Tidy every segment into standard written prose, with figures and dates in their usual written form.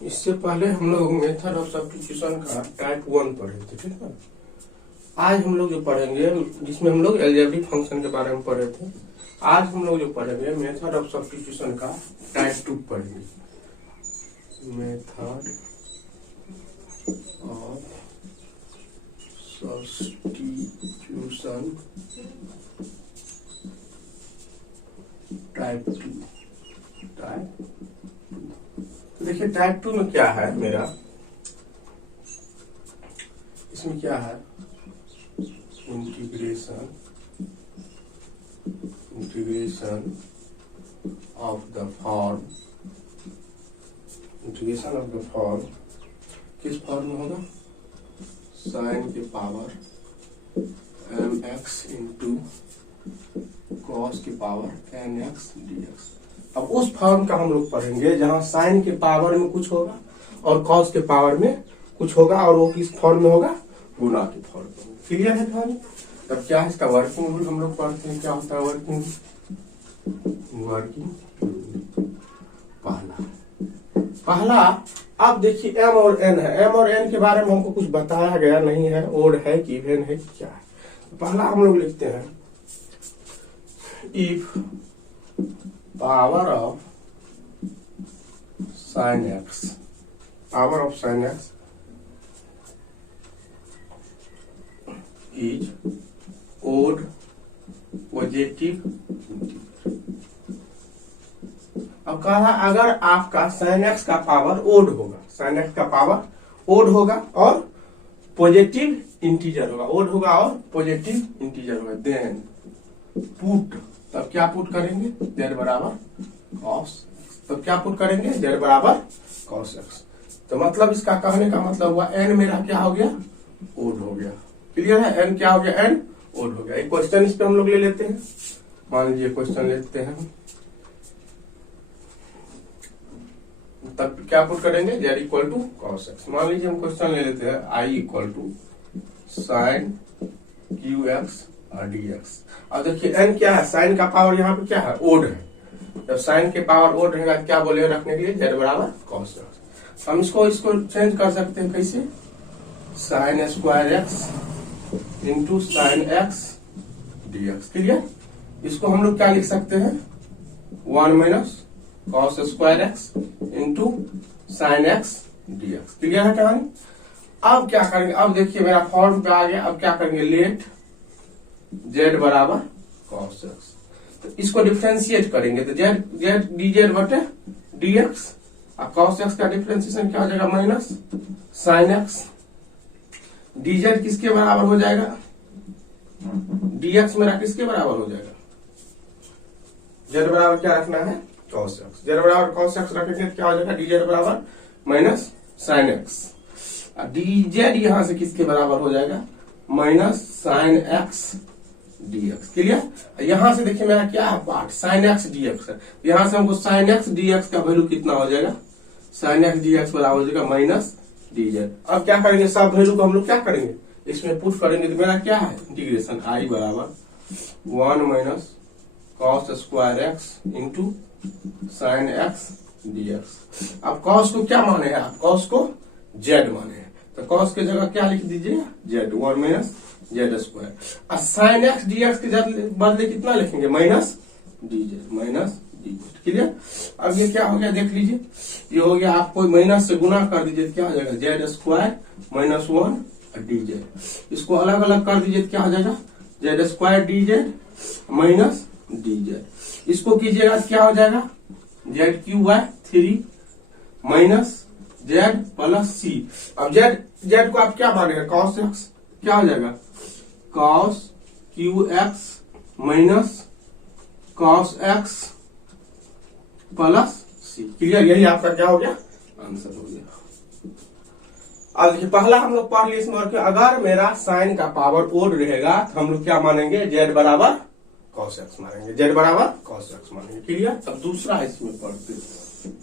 इससे पहले हम लोग मेथड ऑफ सब्स्टिट्यूशन का टाइप 1 पढ़े थे, ठीक है। आज हम लोग जो पढ़ेंगे, जिसमें हम लोग अलजेब्रिक फंक्शन के बारे में पढ़े थे, आज हम लोग जो पढ़ेंगे मेथड ऑफ सब्स्टिट्यूशन का टाइप 2 पढ़ेंगे। Method of substitution type 2। देखिए टाइप 2 में क्या है मेरा, इसमें क्या है, integration of the form, integration of the form किस फॉर्म में होगा, साइन के पावर mx इंटू कॉस की पावर nx dx। अब उस फॉर्म का हम लोग पढ़ेंगे जहां साइन के पावर में कुछ होगा और कॉस के पावर में कुछ होगा, और वो किस फॉर्म में होगा, गुना की फॉर्म में। क्लियर है फॉर्म? तब क्या है इसका वर्किंग रूल हम लोग पढ़ते हैं। क्या होता है वर्किंग? पहला अब देखिए m और n है। m और n के बारे में हमको कुछ बताया गया नहीं है, ओड है कि इवन है, क्या है। पहला हम लोग लिखते हैं if power of sine x, power of sine x is odd positive. अब कहा अगर आपका साइन एक्स का पावर ओड होगा, साइन एक्स का पावर ओड होगा और पॉजिटिव इंटीजर होगा, ओड होगा और पॉजिटिव इंटीजर होगा, देन पुट, तब क्या पुट करेंगे, जेड बराबर कॉस। तब क्या पुट करेंगे, जेड बराबर कॉस एक्स। तो मतलब इसका कहने का मतलब हुआ एन मेरा क्या हो गया, ओड हो गया। क्लियर है? एन क्या हो गया, एन ओड हो गया। एक क्वेश्चन इस पे हम लोग ले लेते हैं। मान लीजिए क्वेश्चन लेते हैं, तब क्या पुट करेंगे, z equal to cos x. मान लीजिए हम क्वेश्चन ले लेते हैं I equal to sin cube x और डी एक्स। अब देखिए एन क्या है, साइन का पावर यहाँ पे क्या है, ओड है। जब साइन के पावर ओड रहेगा क्या बोले रखने के लिए, जेड बराबर कॉस एक्स। हम इसको चेंज कर सकते हैं कैसे, sign square x into sin x d x. Clear? इसको हम लोग क्या लिख सकते हैं, 1 minus cos square x into sin x d x. Clear है कहानी? अब क्या करेंगे, अब देखिए मेरा फॉर्म पे आ गया। अब क्या करेंगे, लेट जेड बराबर कॉस एक्स। तो इसको डिफ्रेंशिएट करेंगे तो जेड डी जेड बटे डी एक्स, और कॉस एक्स का डिफ्रेंशिएशन क्या हो जाएगा, minus sine x. D Z किसके बराबर हो जाएगा, डी एक्स मेरा किसके बराबर हो जाएगा, जेड बराबर क्या रखना है, कॉस एक्स। जेड बराबर कॉस एक्स रखेंगे तो क्या हो जाएगा, डी जेड बराबर minus sine x. D Z यहां से किसके बराबर हो जाएगा, minus sine x d x. Clear? यहां से देखिए मेरा क्या है part, sine x d x है। यहां से हमको साइन एक्स डी एक्स का वैल्यू कितना हो जाएगा, साइन एक्स डी एक्स बराबर हो जाएगा माइनस डी जेड। अब क्या करेंगे, सब वैल्यू को हम लोग क्या करेंगे, इसमें पुट करेंगे तो मेरा क्या है, इंटीग्रेशन आई बराबर 1 minus cos square x into sin x d x. अब कॉस को क्या माने हैं आप, कॉस को जेड माने हैं, तो कॉस की जगह क्या लिख दीजिए, जेड, 1 माइनस जेड स्क्वायर। और साइन एक्स डी एक्स के बदले कितना लिखेंगे, minus d z, minus d Z. Clear? अब ये क्या हो गया देख लीजिए, ये हो गया, आपको माइनस से गुना कर दीजिए क्या हो जाएगा, z square minus 1 d z. इसको अलग अलग कर दीजिए क्या हो जाएगा, z square d z minus d z. इसको कीजिएगा क्या हो जाएगा, z cube by 3 minus z plus c. अब जेड को आप क्या मानेगा, कॉस एक्स, क्या हो जाएगा, cos cube x minus cos x plus c. Clear? यही आपका क्या हो गया, आंसर हो गया। अब देखिए पहला हम लोग पढ़ लिए इसमें, और अगर मेरा साइन का पावर ओड रहेगा तो हम लोग क्या मानेंगे, जेड बराबर कॉस एक्स मानेंगे, जेड बराबर कॉस एक्स मानेंगे। क्लियर? अब दूसरा इसमें पढ़ते हैं,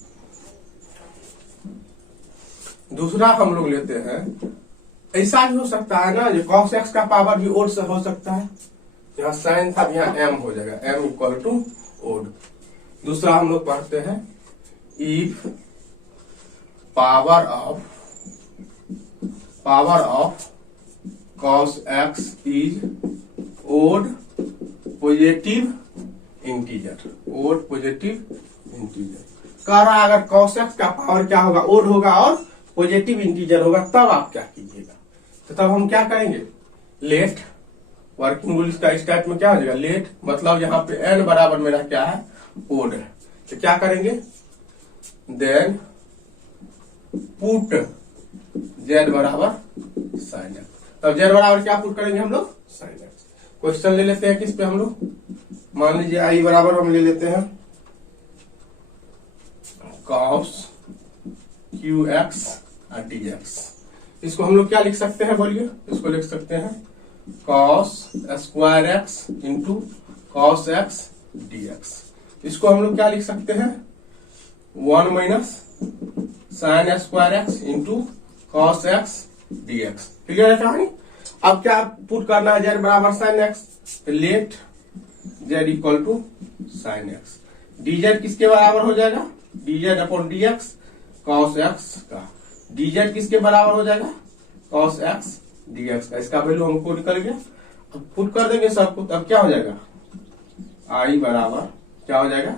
दूसरा हम लोग लेते हैं, ऐसा भी हो सकता है ना, जो कॉस एक्स का पावर भी ओड से हो सकता है। यहाँ साइन था, यहाँ एम हो जाएगा, एम इक्वल टू ओड। दूसरा हम लोग पढ़ते हैं, if power of cos x is odd positive integer. कह रहा अगर cos x का पावर क्या होगा, ओड होगा और पॉजिटिव इंटीजर होगा, तब आप क्या कीजिएगा। तो तब हम क्या करेंगे, लेट वर्किंग रूल का इस टाइप में क्या हो जाएगा, लेट मतलब यहाँ पे n बराबर मेरा क्या है, ओड है। तो क्या करेंगे, देन पुट z बराबर साइन एक्स। तब z बराबर क्या पुट करेंगे हम लोग, साइन एक्स। क्वेश्चन ले लेते हैं किस पे हम लोग, मान लीजिए आई बराबर हम ले लेते हैं cos qx dx। इसको हम लोग क्या लिख सकते हैं बोलिए, इसको लिख सकते हैं cos square x into cos x dx। इसको हम लोग क्या लिख सकते हैं, 1 minus sign square x into cos x dx। Clear है कहानी। अब क्या पुट करना है, z बराबर sine x, let z equal to sine x. dz किसके बराबर हो जाएगा, dz upon dx cos x का, dz किसके बराबर हो जाएगा, cos x dx का। इसका वैल्यू हमको निकल गया। अब पुट कर देंगे सबको, तब क्या हो जाएगा, i बराबर क्या हो जाएगा,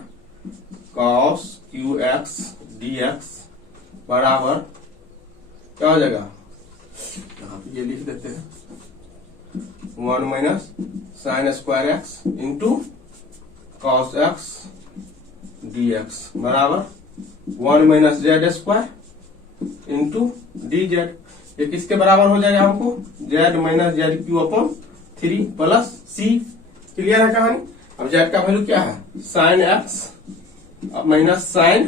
cos qx dx बराबर क्या हो जाएगा, ये लिख देते हैं 1 minus sign square x into cos x dx बराबर 1 minus z square into dz। ये किसके बराबर हो जाएगा हमको, z minus z cube upon 3 plus c। Clear है कहानी। अब z का वैल्यू क्या है, sign x minus sign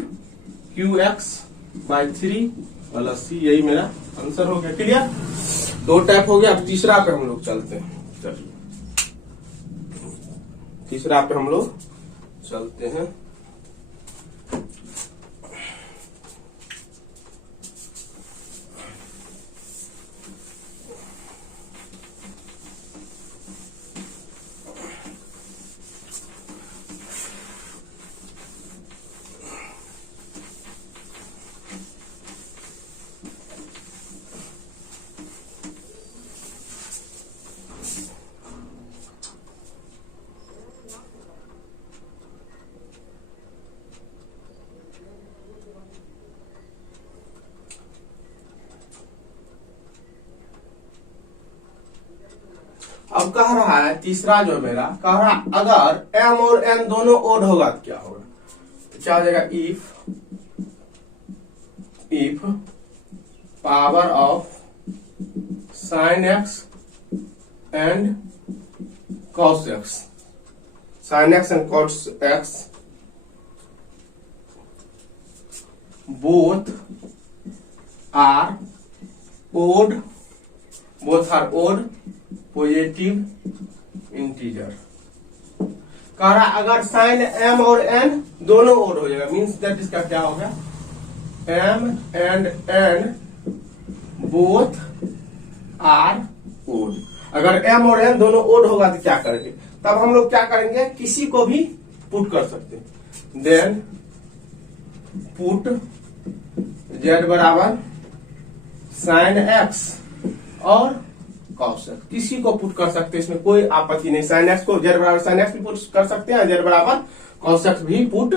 cube x by 3 plus c। यही मेरा आंसर हो गया। क्लियर, 2 टाइप हो गया। अब तीसरा पे हम लोग चलते हैं। चलिए तीसरा पे हम लोग चलते हैं। अब कह रहा है तीसरा जो मेरा कह रहा, अगर m और n दोनों ओड होगा तो क्या होगा। तो क्या हो जाएगा, if power of sine x and cos x, sine x and cos x both are odd positive integer. कह रहा अगर साइन m और n दोनों ओड हो जाएगा, मीन्स दैट इसका क्या होगा, m and n both are odd. अगर m और n दोनों ओड होगा तो क्या करेंगे, तब हम लोग क्या करेंगे, किसी को भी पुट कर सकते हैं। देन पुट z बराबर साइन x और cos x, किसी को पुट कर सकते हैं, इसमें कोई आपत्ति नहीं। साइन एक्स को z बराबर साइन एक्स भी पुट कर सकते हैं, z बराबर cos x भी पुट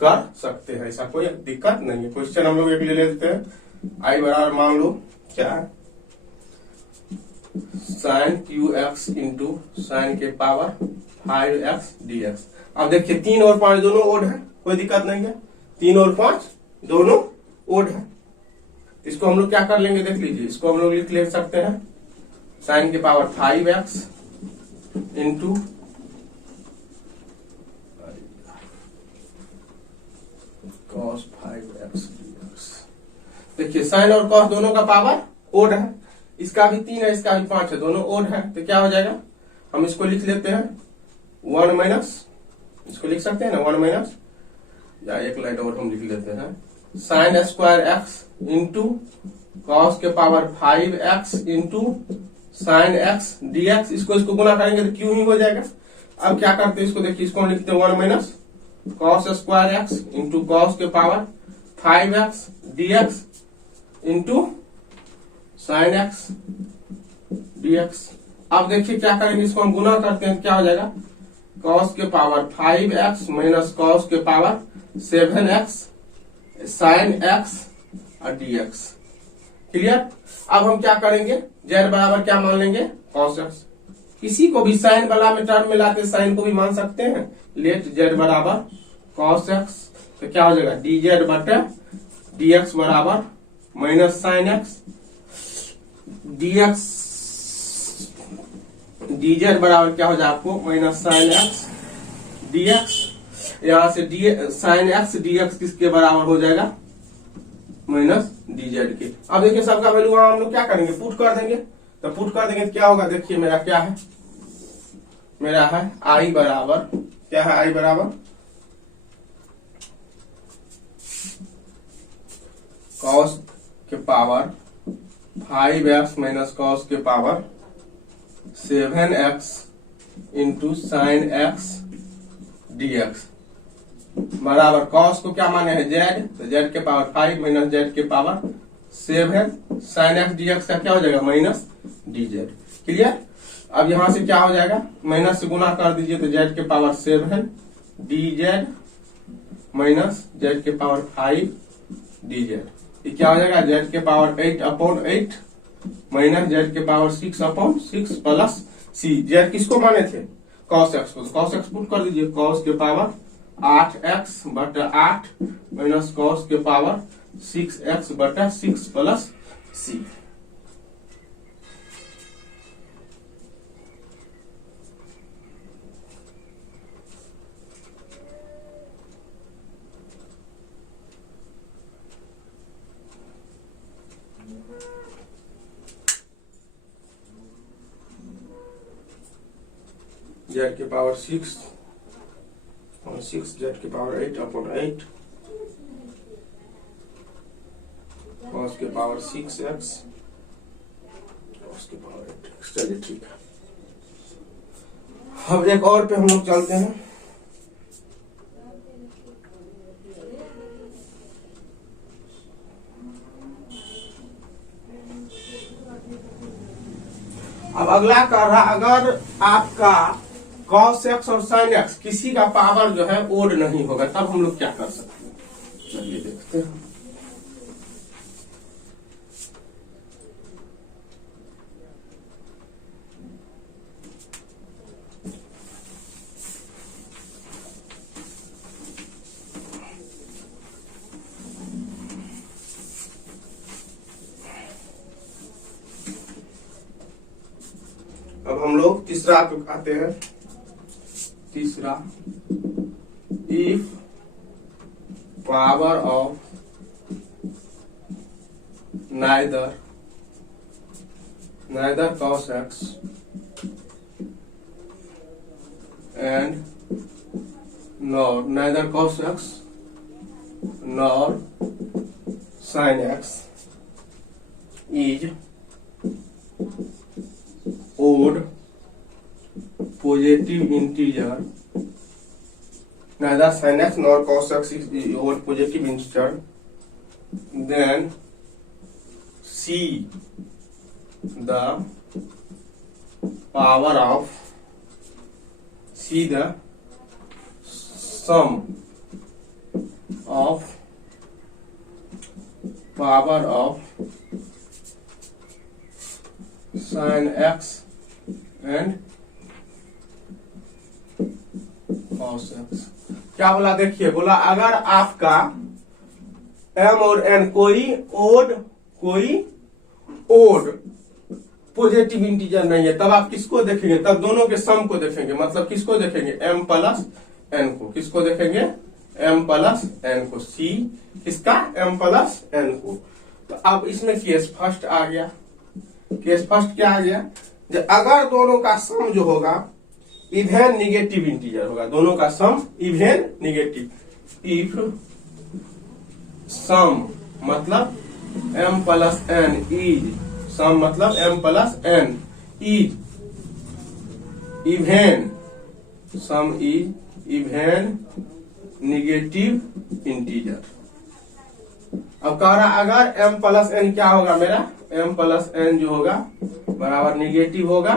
कर सकते हैं, ऐसा कोई दिक्कत नहीं है। क्वेश्चन हम लोग एक ले लेते हैं। आई बराबर मान लो क्या है, sine cube x into sine के पावर 5x dx। अब देखिए 3 और 5 दोनों ओड है, कोई दिक्कत नहीं है, 3 और 5 दोनों ओड है। इसको हम लोग क्या कर लेंगे, देख लीजिए, इसको हम लोग लिख सकते हैं साइन के power 5x into cos 5x dx। देखिए साइन और cos दोनों का पावर ओड है, इसका भी 3 है, इसका भी 5 है, दोनों ओड है। तो क्या हो जाएगा, हम इसको लिख लेते हैं 1 माइनस, इसको लिख सकते हैं ना 1 माइनस, या एक लाइन और हम लिख लेते हैं sin square x into cos के power 5x into sin x dx। इसको गुना करेंगे तो क्यू ही हो जाएगा। अब क्या करते हैं, इसको देखिए, इसको हम लिखते हैं 1 minus cos square x into cos के power 5x dx into sin x dx। अब देखिए क्या करेंगे, इसको हम गुना करते हैं, क्या हो जाएगा, cos के पावर 5x माइनस cos के पावर 7x साइन x और dx। क्लियर। अब हम क्या करेंगे, z बराबर क्या मान लेंगे, cos x। किसी को भी साइन वाला में टर्म में लाके साइन को भी मान सकते हैं। लेट z बराबर cos x, तो क्या हो जाएगा dz बटे dx बराबर minus sine x dx, dz बराबर क्या हो जाए आपको माइनस साइन x dx। यहां से साइन x dx किसके बराबर हो जाएगा, माइनस dz के। अब देखिए सबका वैल्यू वहां हम लोग क्या करेंगे, पुट कर देंगे। तो पुट कर देंगे तो क्या होगा, देखिए मेरा क्या है, मेरा है i बराबर, क्या है i बराबर cos के पावर 5x माइनस cos के power 7x into sine x dx बराबर cos को क्या माने हैं z, तो z के पावर 5 माइनस z के पावर 7 साइन x dx का क्या हो जाएगा माइनस dz। क्लियर। अब यहां से क्या हो जाएगा, माइनस से गुना कर दीजिए, तो z के पावर 7 dz माइनस z के पावर 5 dz, ये क्या हो जाएगा, z के पावर 8/8 माइनस z के पावर 6/6 प्लस c। z किसको माने थे, cos x को, तो cos x पुट कर दीजिए, cos के पावर 8x बटा 8 माइनस cos के पावर 6x बटा 6 प्लस c। z के पावर 6 और 6 z के पावर 8/8 cos के पावर 6x cos के पावर 8x। चलिए ठीक है। अब एक और पे हम लोग चलते हैं। अब अगला कर रहा, अगर आपका cos x और sin x किसी का पावर जो है ओड नहीं होगा, तब हम लोग क्या कर सकते हैं, चलिए देखते हैं। अब हम लोग तीसरा पे आते हैं। तीसरा, if power of neither cos x and neither cos x nor sin x is odd positive integer, neither sin x nor cos x is odd positive integer, then see the power of, see the sum of power of sin x and cos x। क्या बोला, देखिए बोला अगर आपका m और n कोई odd positive integer नहीं है, तब आप किसको देखेंगे, तब दोनों के सम को देखेंगे। मतलब किसको देखेंगे, m प्लस n को, किसको देखेंगे, m प्लस n को, c किसका, m प्लस n को। तो अब इसमें केस फर्स्ट आ गया। केस फर्स्ट क्या आ गया, जो अगर दोनों का सम जो होगा इवेन निगेटिव इंटीजर होगा, दोनों का सम इवेन निगेटिव, इफ सम मतलब m प्लस n इज, सम मतलब m plus n is even, some is even negative integer. अब कह रहा अगर m प्लस n क्या होगा मेरा, m प्लस n जो होगा बराबर निगेटिव होगा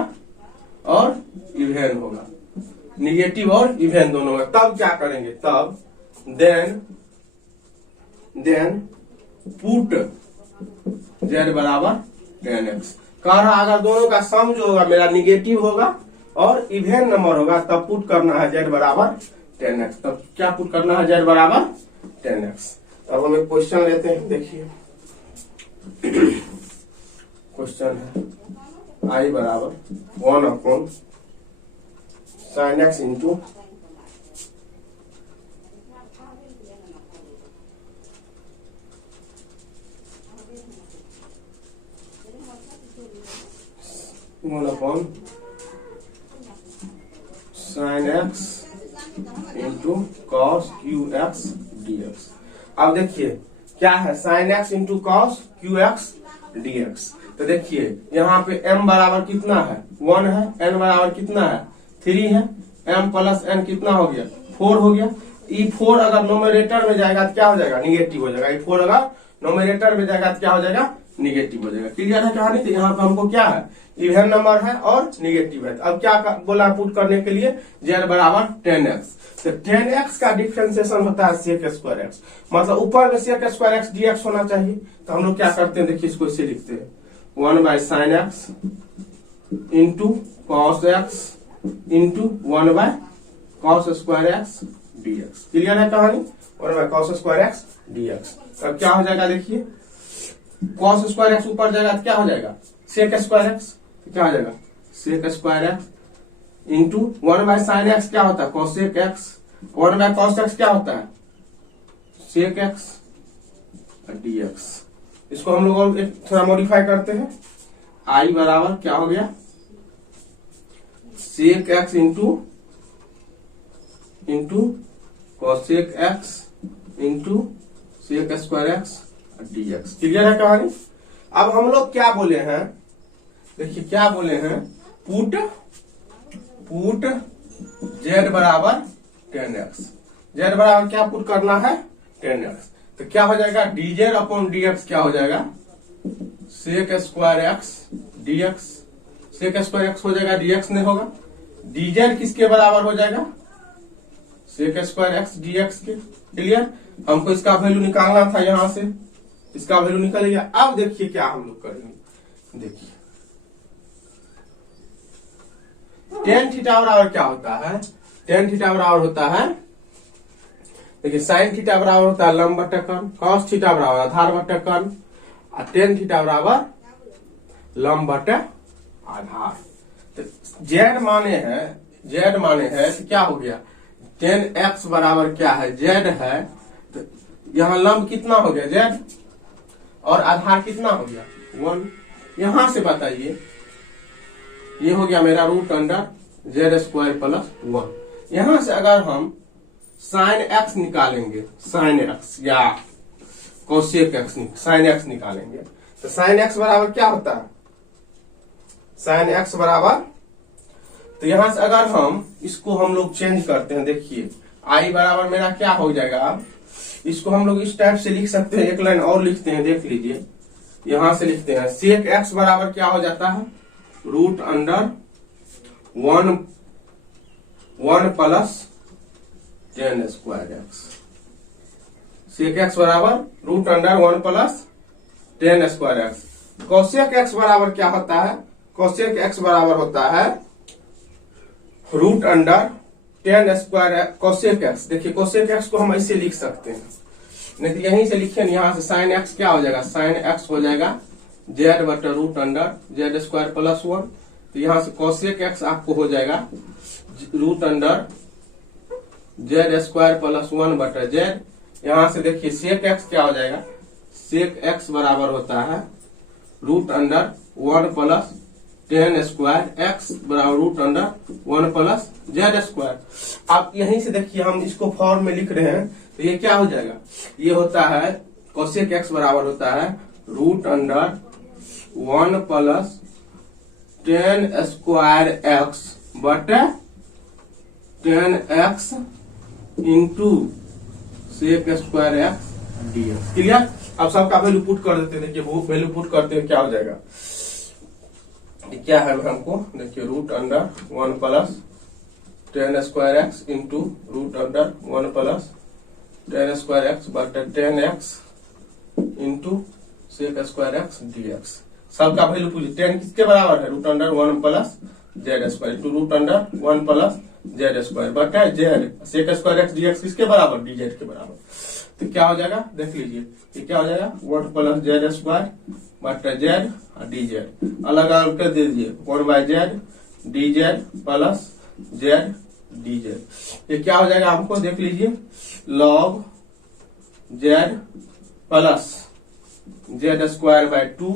और इवेन होगा, निगेटिव और इवेन दोनों होगा, तब क्या करेंगे, तब देन पुट z बराबर 10x। कह रहा अगर दोनों का सम जो होगा मेरा निगेटिव होगा और इवेन नंबर होगा तब पुट करना है z बराबर 10x। तब क्या पुट करना है, z बराबर 10x। अब हम एक क्वेश्चन लेते हैं, देखिए क्वेश्चन है i बराबर 1 sin x into sin x into cos cube x d x. अब देखिए क्या है, sin x into cos cube x d x. तो देखिए यहाँ पे m बराबर कितना है, 1 है, n बराबर कितना है, 3 है, m प्लस n कितना हो गया, 4 हो गया। ये 4 अगर नोमिनेटर में जाएगा तो क्या हो जाएगा, निगेटिव हो जाएगा। ये 4 अगर नोमिनेटर में जाएगा तो क्या हो जाएगा, निगेटिव हो जाएगा। क्लियर है कहानी। तो यहाँ पे हमको क्या है, इवन नंबर है और निगेटिव है। अब क्या बोला पुट करने के लिए, z बराबर 10x। तो 10x का डिफरेंशिएशन होता है sec स्क्वायर x, मतलब ऊपर में sec स्क्वायर x dx होना चाहिए। तो हम लोग क्या करते हैं, देखिए इसको इसे लिखते हैं 1 by sine x into cos x into 1 by cos square x d x. Clear है कहानी, 1 by cos square x d x. अब क्या हो जाएगा, देखिए कॉस स्क्वायर एक्स ऊपर जाएगा तो क्या हो जाएगा, सेक स्क्वायर एक्स। क्या हो जाएगा, sec square x into 1 by sine x क्या होता है, cosec x. 1 by cos x क्या होता है, सेक एक्स डी एक्स। इसको हम लोग थोड़ा मॉडिफाई करते हैं, आई बराबर क्या हो गया, sec x into cosec x into sec square x d x. Clear है कहानी। अब हम लोग क्या बोले हैं, देखिए क्या बोले हैं, पुट z बराबर 10x। z बराबर क्या पुट करना है, 10x। तो क्या हो जाएगा, dz अपॉन dx क्या हो जाएगा, sec square x dx। Sec square x हो जाएगा, dx नहीं होगा। dz किसके बराबर हो जाएगा, सेक स्क्वायर एक्स dx के। क्लियर। हमको इसका वैल्यू निकालना था, यहां से इसका वैल्यू निकल गया। अब देखिए क्या हम लोग करेंगे, देखिए टेन थीटा बराबर क्या होता है, टेन थीटा बराबर होता है, देखिए साइन थीटा बराबर होता है लंब बटा कर्ण, कॉस थीटा बराबर आधार बटा कर्ण, और टेन थीटा बराबर लंब बटा आधार। तो जेड माने हैं तो क्या हो गया, 10x बराबर क्या है, जेड है। तो यहाँ लंब कितना हो गया, जेड, और आधार कितना हो गया, 1। यहां से बताइए, ये हो गया मेरा root under z square plus 1। यहां से अगर हम साइन एक्स निकालेंगे, साइन एक्स या कोसेक एक्स, साइन एक्स निकालेंगे, तो साइन एक्स बराबर क्या होता है, साइन एक्स बराबर, तो यहां से अगर हम इसको हम लोग चेंज करते हैं, देखिए आई बराबर मेरा क्या हो जाएगा। अब इसको हम लोग इस टाइप से लिख सकते हैं, एक लाइन और लिखते हैं, देख लीजिए यहां से लिखते हैं, सेक एक्स बराबर क्या हो जाता है, root under 1 plus 10 square x. Sec x बराबर root under 1 plus 10 square x. Cosec x बराबर क्या होता है, कोसेक एक्स बराबर होता है root under 10 square cosec x. देखिए कोसेक एक्स को हम ऐसे लिख सकते हैं, नहीं तो यहीं से लिखे, यहां से साइन एक्स क्या हो जाएगा, साइन एक्स हो जाएगा जेड बटा root under z square plus 1। तो यहां से कोसेक एक्स आपको हो जाएगा root under z square plus 1 बटा जेड। यहां से देखिए सेक एक्स क्या हो जाएगा, सेक एक्स बराबर होता है root under 1 plus 10 square x बराबर root under 1 plus z square. आप यहीं से देखिए हम इसको फॉर्म में लिख रहे हैं, तो ये क्या हो जाएगा, ये होता है कोसेक एक्स बराबर होता है root under 1 plus 10 square x बटे 10 x into sec square x dx। Clear? अब सबका वैल्यू पुट कर देते हैं। देखिए वो वैल्यू पुट करते हैं क्या हो जाएगा। क्या है हमको, देखिए root under 1 plus ten square x into root under 1 plus ten square x बटा 10x into sec square x dx। सबका वैल्यू पूछिए। 10 किसके बराबर है, root under 1 plus z square into root under 1 plus z square बटा z sec square x dx किसके बराबर, dz के बराबर। तो क्या हो जाएगा देख लीजिए, ये क्या हो जाएगा 1 प्लस जेड स्क्वायर बटा जेड और dz। अलग अलग कर दीजिए 1 by z dz plus z dz। ये क्या हो जाएगा हमको देख लीजिए, log z plus z square by 2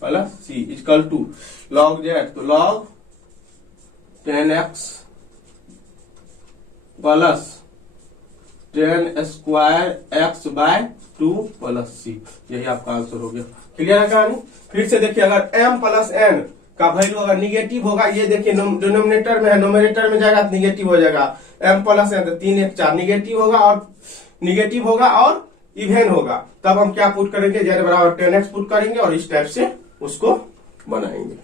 plus c equal to log z, तो log 10x plus 10 square x by 2 plus c. यही आपका आंसर हो गया। क्लियर है कहानी? फिर से देखिए, अगर m प्लस n का वैल्यू अगर निगेटिव होगा, ये देखिए डिनोमिनेटर में है, नोमिनेटर में जाएगा तो निगेटिव हो जाएगा। m प्लस n तो 3 1 4 निगेटिव होगा और इवेन होगा। तब हम क्या पुट करेंगे, जेड बराबर 10x पुट करेंगे और इस टाइप से उसको बनाएंगे।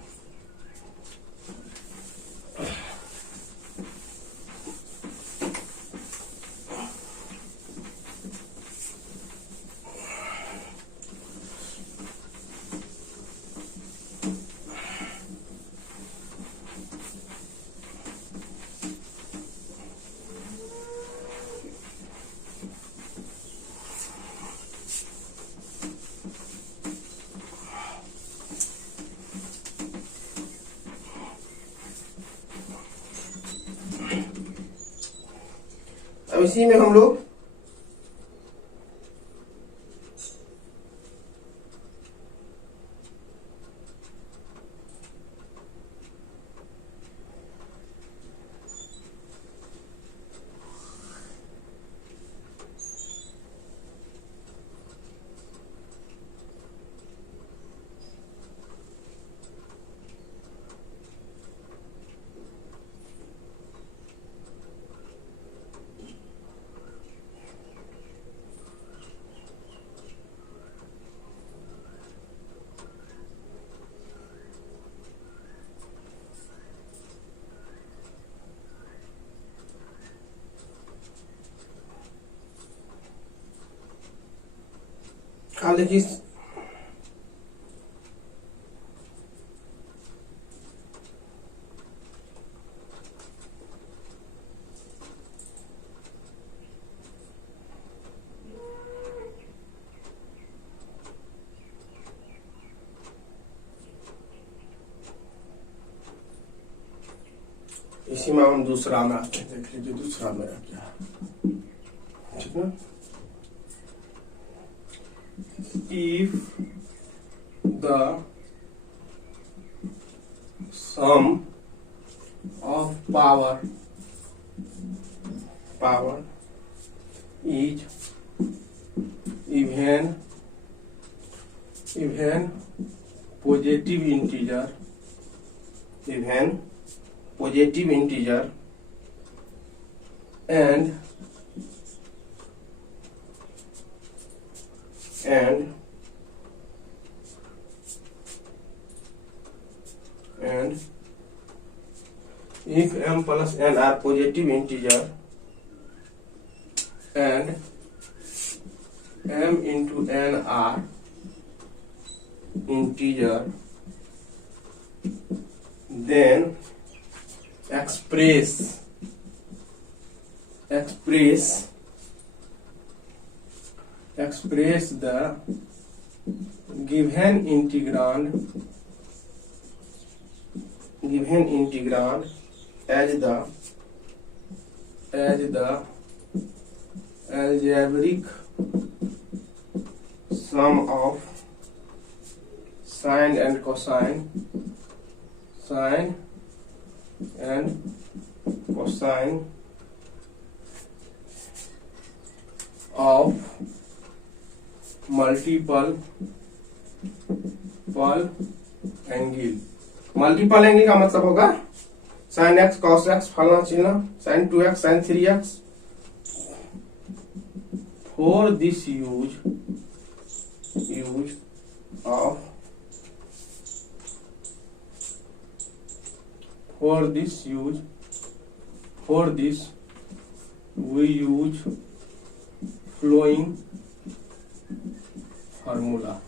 अब इसी में हम लोग देखिए इसी में हम दूसरा में आते हैं। देख लीजिए दूसरा मेरा क्या, ठीक है। If the sum of power is even positive integer and if m plus n are positive integer and m into n are integer, then express the given integrand as the algebraic sum of sine and cosine of multiple angle. Multiple angle का मतलब होगा sin x cos x फलना चिन्ह, sin 2x sin 3x for this use of for this we use flowing formula.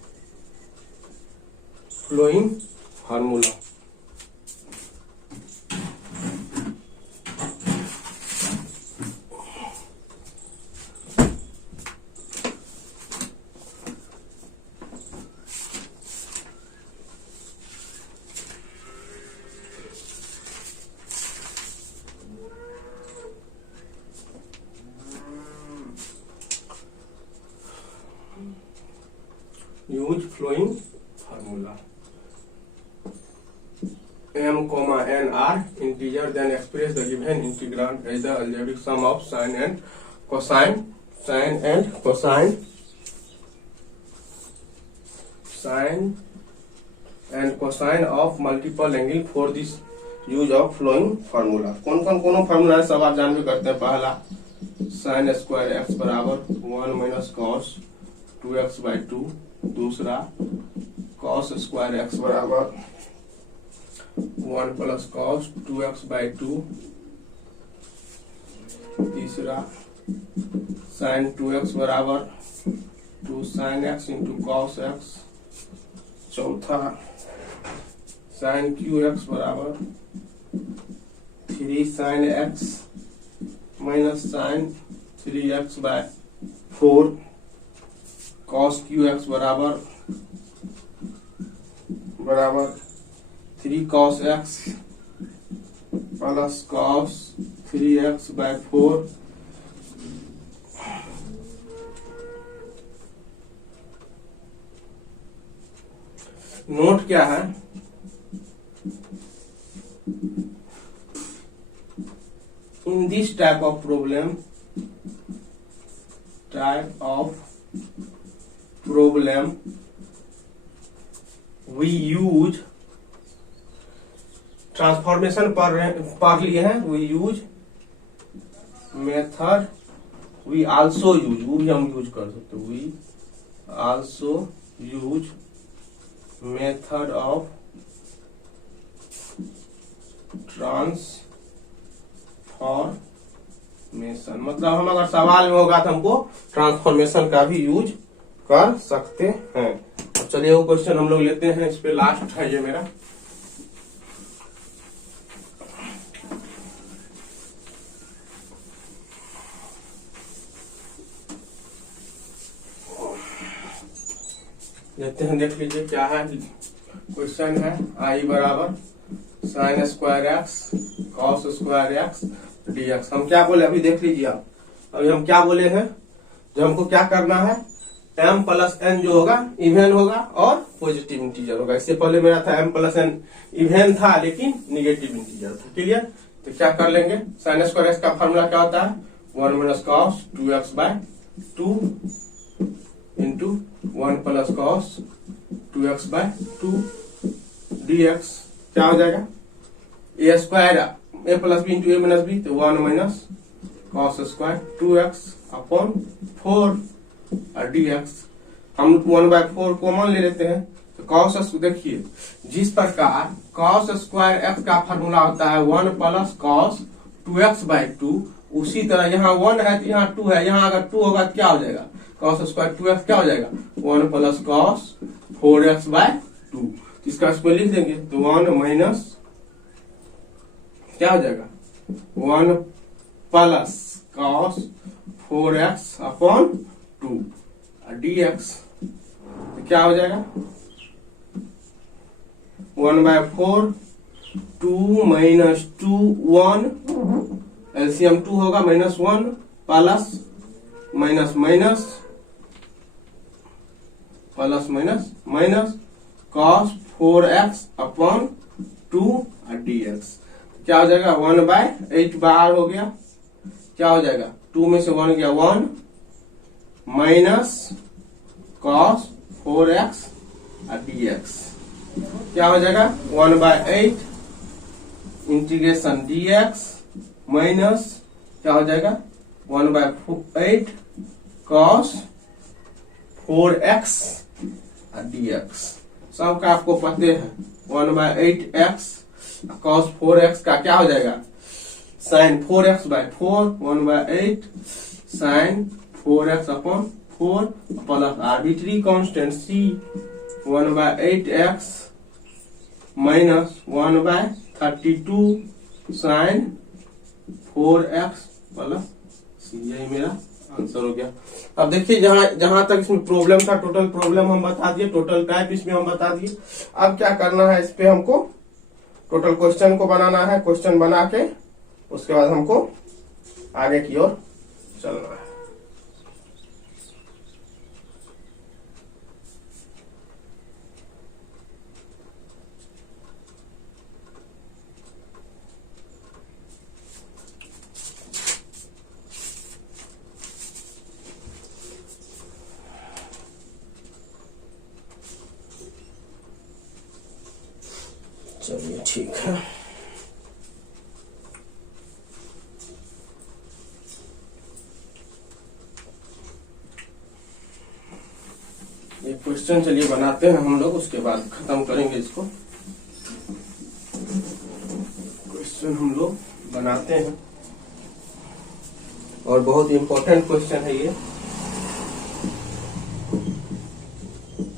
Use flowing formula. M, n are integer, then express the given integrand as the algebraic sum of sine and cosine of multiple angle for this use of flowing formula. कौन formula है सब आप जान भी करते हैं. पहला sin square x बराबर 1 माइनस cos 2x/2. दूसरा cos स्क्वायर x बराबर 1 प्लस cos 2x/2. तीसरा sin 2x बराबर 2 sin x into cos x. चौथा sin qx बराबर 3 sin x minus sin 3x/4. cos qx बराबर 3 cos x plus cos 3x/4. Note क्या है, in this type of problem we use transformation पढ़ लिए हैं. we use method, we also use, वो भी हम यूज कर सकते. we also use method of transformation. मतलब हम अगर सवाल में होगा तो हमको ट्रांसफॉर्मेशन का भी यूज कर सकते हैं. अब चलिए वो क्वेश्चन हम लोग लेते हैं. इस पे लास्ट है ये मेरा. लेते हैं, देख लीजिए क्या है. क्वेश्चन है i बराबर sin square x cos square x dx. हम क्या बोले अभी देख लीजिए आप. अभी हम क्या बोले हैं, जो हमको क्या करना है, m प्लस n जो होगा इवेन होगा और पॉजिटिव इंटीजर होगा. इससे पहले मेरा था m प्लस n इवेन था लेकिन निगेटिव इंटीजर था. क्लियर. तो क्या कर लेंगे, sin स्क्वायर x का फॉर्मूला क्या होता है, 1 minus cos 2x/2 into 1 plus cos 2x/2 dx. क्या हो जाएगा, a square a plus b into a minus b. तो 1 minus cos square 2x/4 dx. हम 1/4 कॉमन ले लेते हैं. तो cos, देखिए जिस प्रकार cos स्क्वायर x का फॉर्मूला होता है 1 प्लस cos 2x/2, उसी तरह यहाँ 1 है तो यहाँ 2 है. यहाँ अगर 2 होगा तो क्या हो जाएगा, cos स्क्वायर 2x क्या हो जाएगा, 1 प्लस cos 4x/2. इसका स्क्वायर लिख देंगे तो 1 माइनस क्या हो जाएगा, 1 प्लस cos 4x/2 dx. क्या हो जाएगा, 1/4 2 माइनस 2 1 एलसीएम 2 होगा minus 1 plus minus minus plus minus minus cos 4x/2 dx. क्या हो जाएगा, 1/8 बाहर हो गया. क्या हो जाएगा, 2 में से 1 गया 1 माइनस cos 4x dx. क्या हो जाएगा, 1/8 इंटीग्रेशन dx माइनस क्या हो जाएगा, 1/8 कॉस 4x dx सबका आपको पते है 1/8x कॉस 4x का क्या हो जाएगा sine 4x/4 1/8 sign 4x/4 plus arbitrary constant c 1/8x minus 1/32 sine 4x plus c। यही मेरा आंसर हो गया। अब देखिए जहां तक इसमें प्रॉब्लम था टोटल प्रॉब्लम हम बता दिए, टोटल टाइप इसमें हम बता दिए। अब क्या करना है, इस पे हमको टोटल क्वेश्चन को बनाना है। क्वेश्चन बना के उसके बाद हमको आगे की ओर चलना है। चलिए ठीक है। ये क्वेश्चन चलिए बनाते हैं हम लोग, उसके बाद खत्म करेंगे इसको। क्वेश्चन हम लोग बनाते हैं और बहुत इंपॉर्टेंट क्वेश्चन है ये।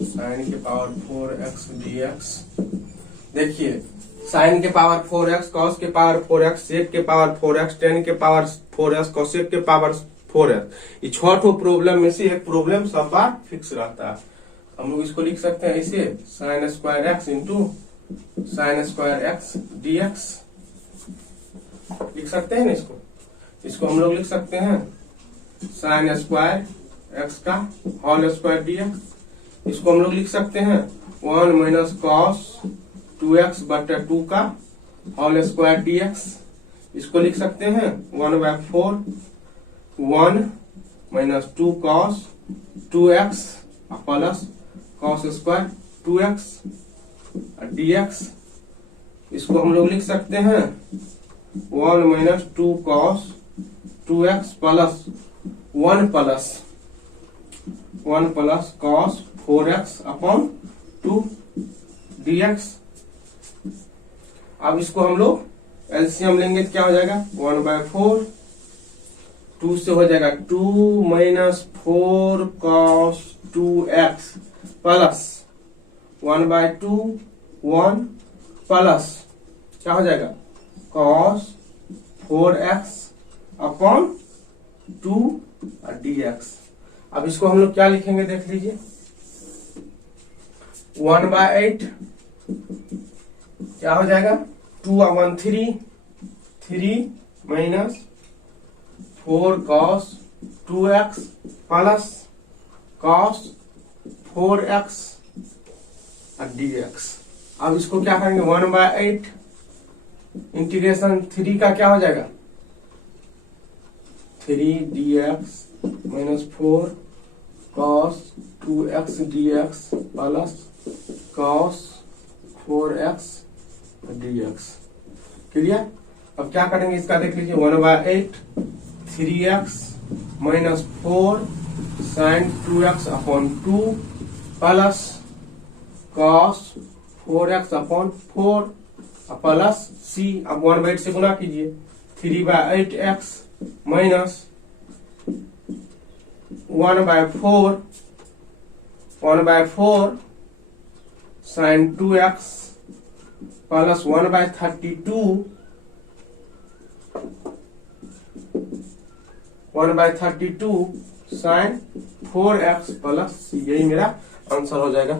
साइन के पावर 4x dx। देखिए साइन के पावर 4x, कॉस के पावर 4x, सेक के पावर 4x, टेन के पावर 4x, कोसेक के पावर 4x। ये 6 ठो प्रॉब्लम में से एक प्रॉब्लम सब बार फिक्स रहता है। हम लोग इसको लिख सकते हैं ऐसे sign square x into sign square x dx लिख सकते हैं ना। इसको हम लोग लिख सकते हैं साइन स्क्वायर एक्स का होल स्क्वायर dx। इसको हम लोग लिख सकते हैं 1 माइनस कॉस 2x/2 का होल स्क्वायर dx। इसको लिख सकते हैं 1/4 1 minus 2 cos 2x plus cos square 2x dx। इसको हम लोग लिख सकते हैं 1 minus 2 cos 2x plus 1 plus cos 4x/2 dx। अब इसको हम लोग एलसीएम लेंगे तो क्या हो जाएगा 1/4 2 से हो जाएगा 2 minus 4 cos 2x plus 1/2 1 plus क्या हो जाएगा कॉस 4x/2 dx। अब इसको हम लोग क्या लिखेंगे देख लीजिए 1/8 क्या हो जाएगा 2 3 minus 4 cos 2x plus cos 4x dx। अब इसको क्या करेंगे 1/8 इंटीग्रेशन 3 का क्या हो जाएगा 3 dx minus 4 cos 2x dx plus cos 4x dx। Clear. अब क्या करेंगे इसका देख लीजिए 1/8 3x minus 4 sine 2x/2 plus cos 4x/4 plus c। अब 1/8 से गुना कीजिए 3/8x minus 1/4 sine 2x plus 1/32 sine 4x plus c। यही मेरा आंसर हो जाएगा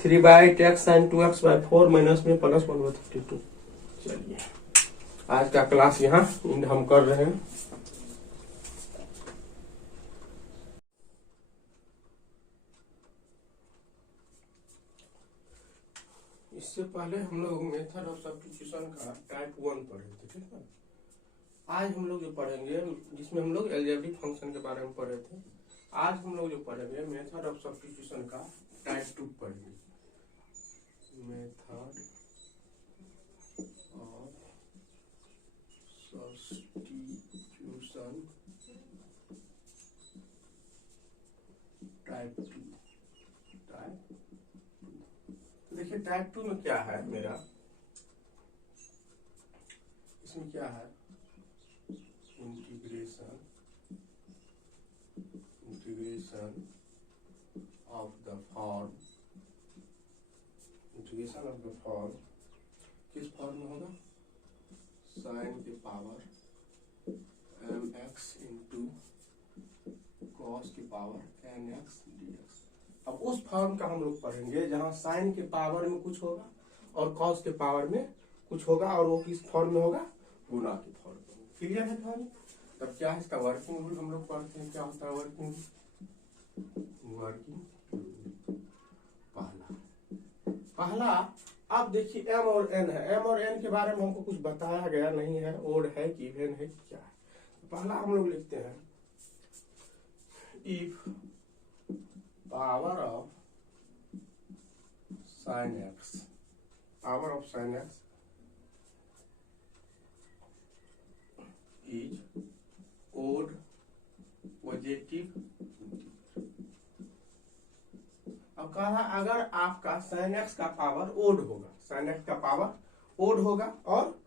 3/8x साइन 2x/4 माइनस में प्लस 1/32। चलिए आज का क्लास यहाँ हम कर रहे हैं। इससे पहले हम लोग मेथड ऑफ सब्स्टिट्यूशन का टाइप 1 पढ़े थे, ठीक है। आज हम लोग जो पढ़ेंगे जिसमें हम लोग अलजेब्रिक फंक्शन के बारे में पढ़े थे, आज हम लोग जो पढ़ेंगे मेथड ऑफ सब्स्टिट्यूशन का टाइप 2 पढ़ेंगे। मेथड ऑफ सब्स्टिट्यूशन टाइप 2 में क्या है मेरा, इसमें क्या है, integration of the form, integration of the form किस फॉर्म में होगा, साइन के पावर mx इंटू कॉस की पावर nx dx। अब उस फॉर्म का हम लोग पढ़ेंगे जहां साइन के पावर में कुछ होगा और कॉस के पावर में कुछ होगा, और वो किस फॉर्म में होगा, गुना की फॉर्म में। क्लियर है फॉर्म? तब क्या है इसका वर्किंग रूल हम लोग पढ़ते हैं, क्या होता है वर्किंग पहला। अब देखिए m और n है, m और n के बारे में हमको कुछ बताया गया नहीं है, ओड है कि इवन है क्या है। तो पहला हम लोग लिखते हैं if power of sine x, power of sine x is odd positive. अब कहा अगर आपका साइन एक्स का पावर ओड होगा, साइन एक्स का पावर ओड होगा और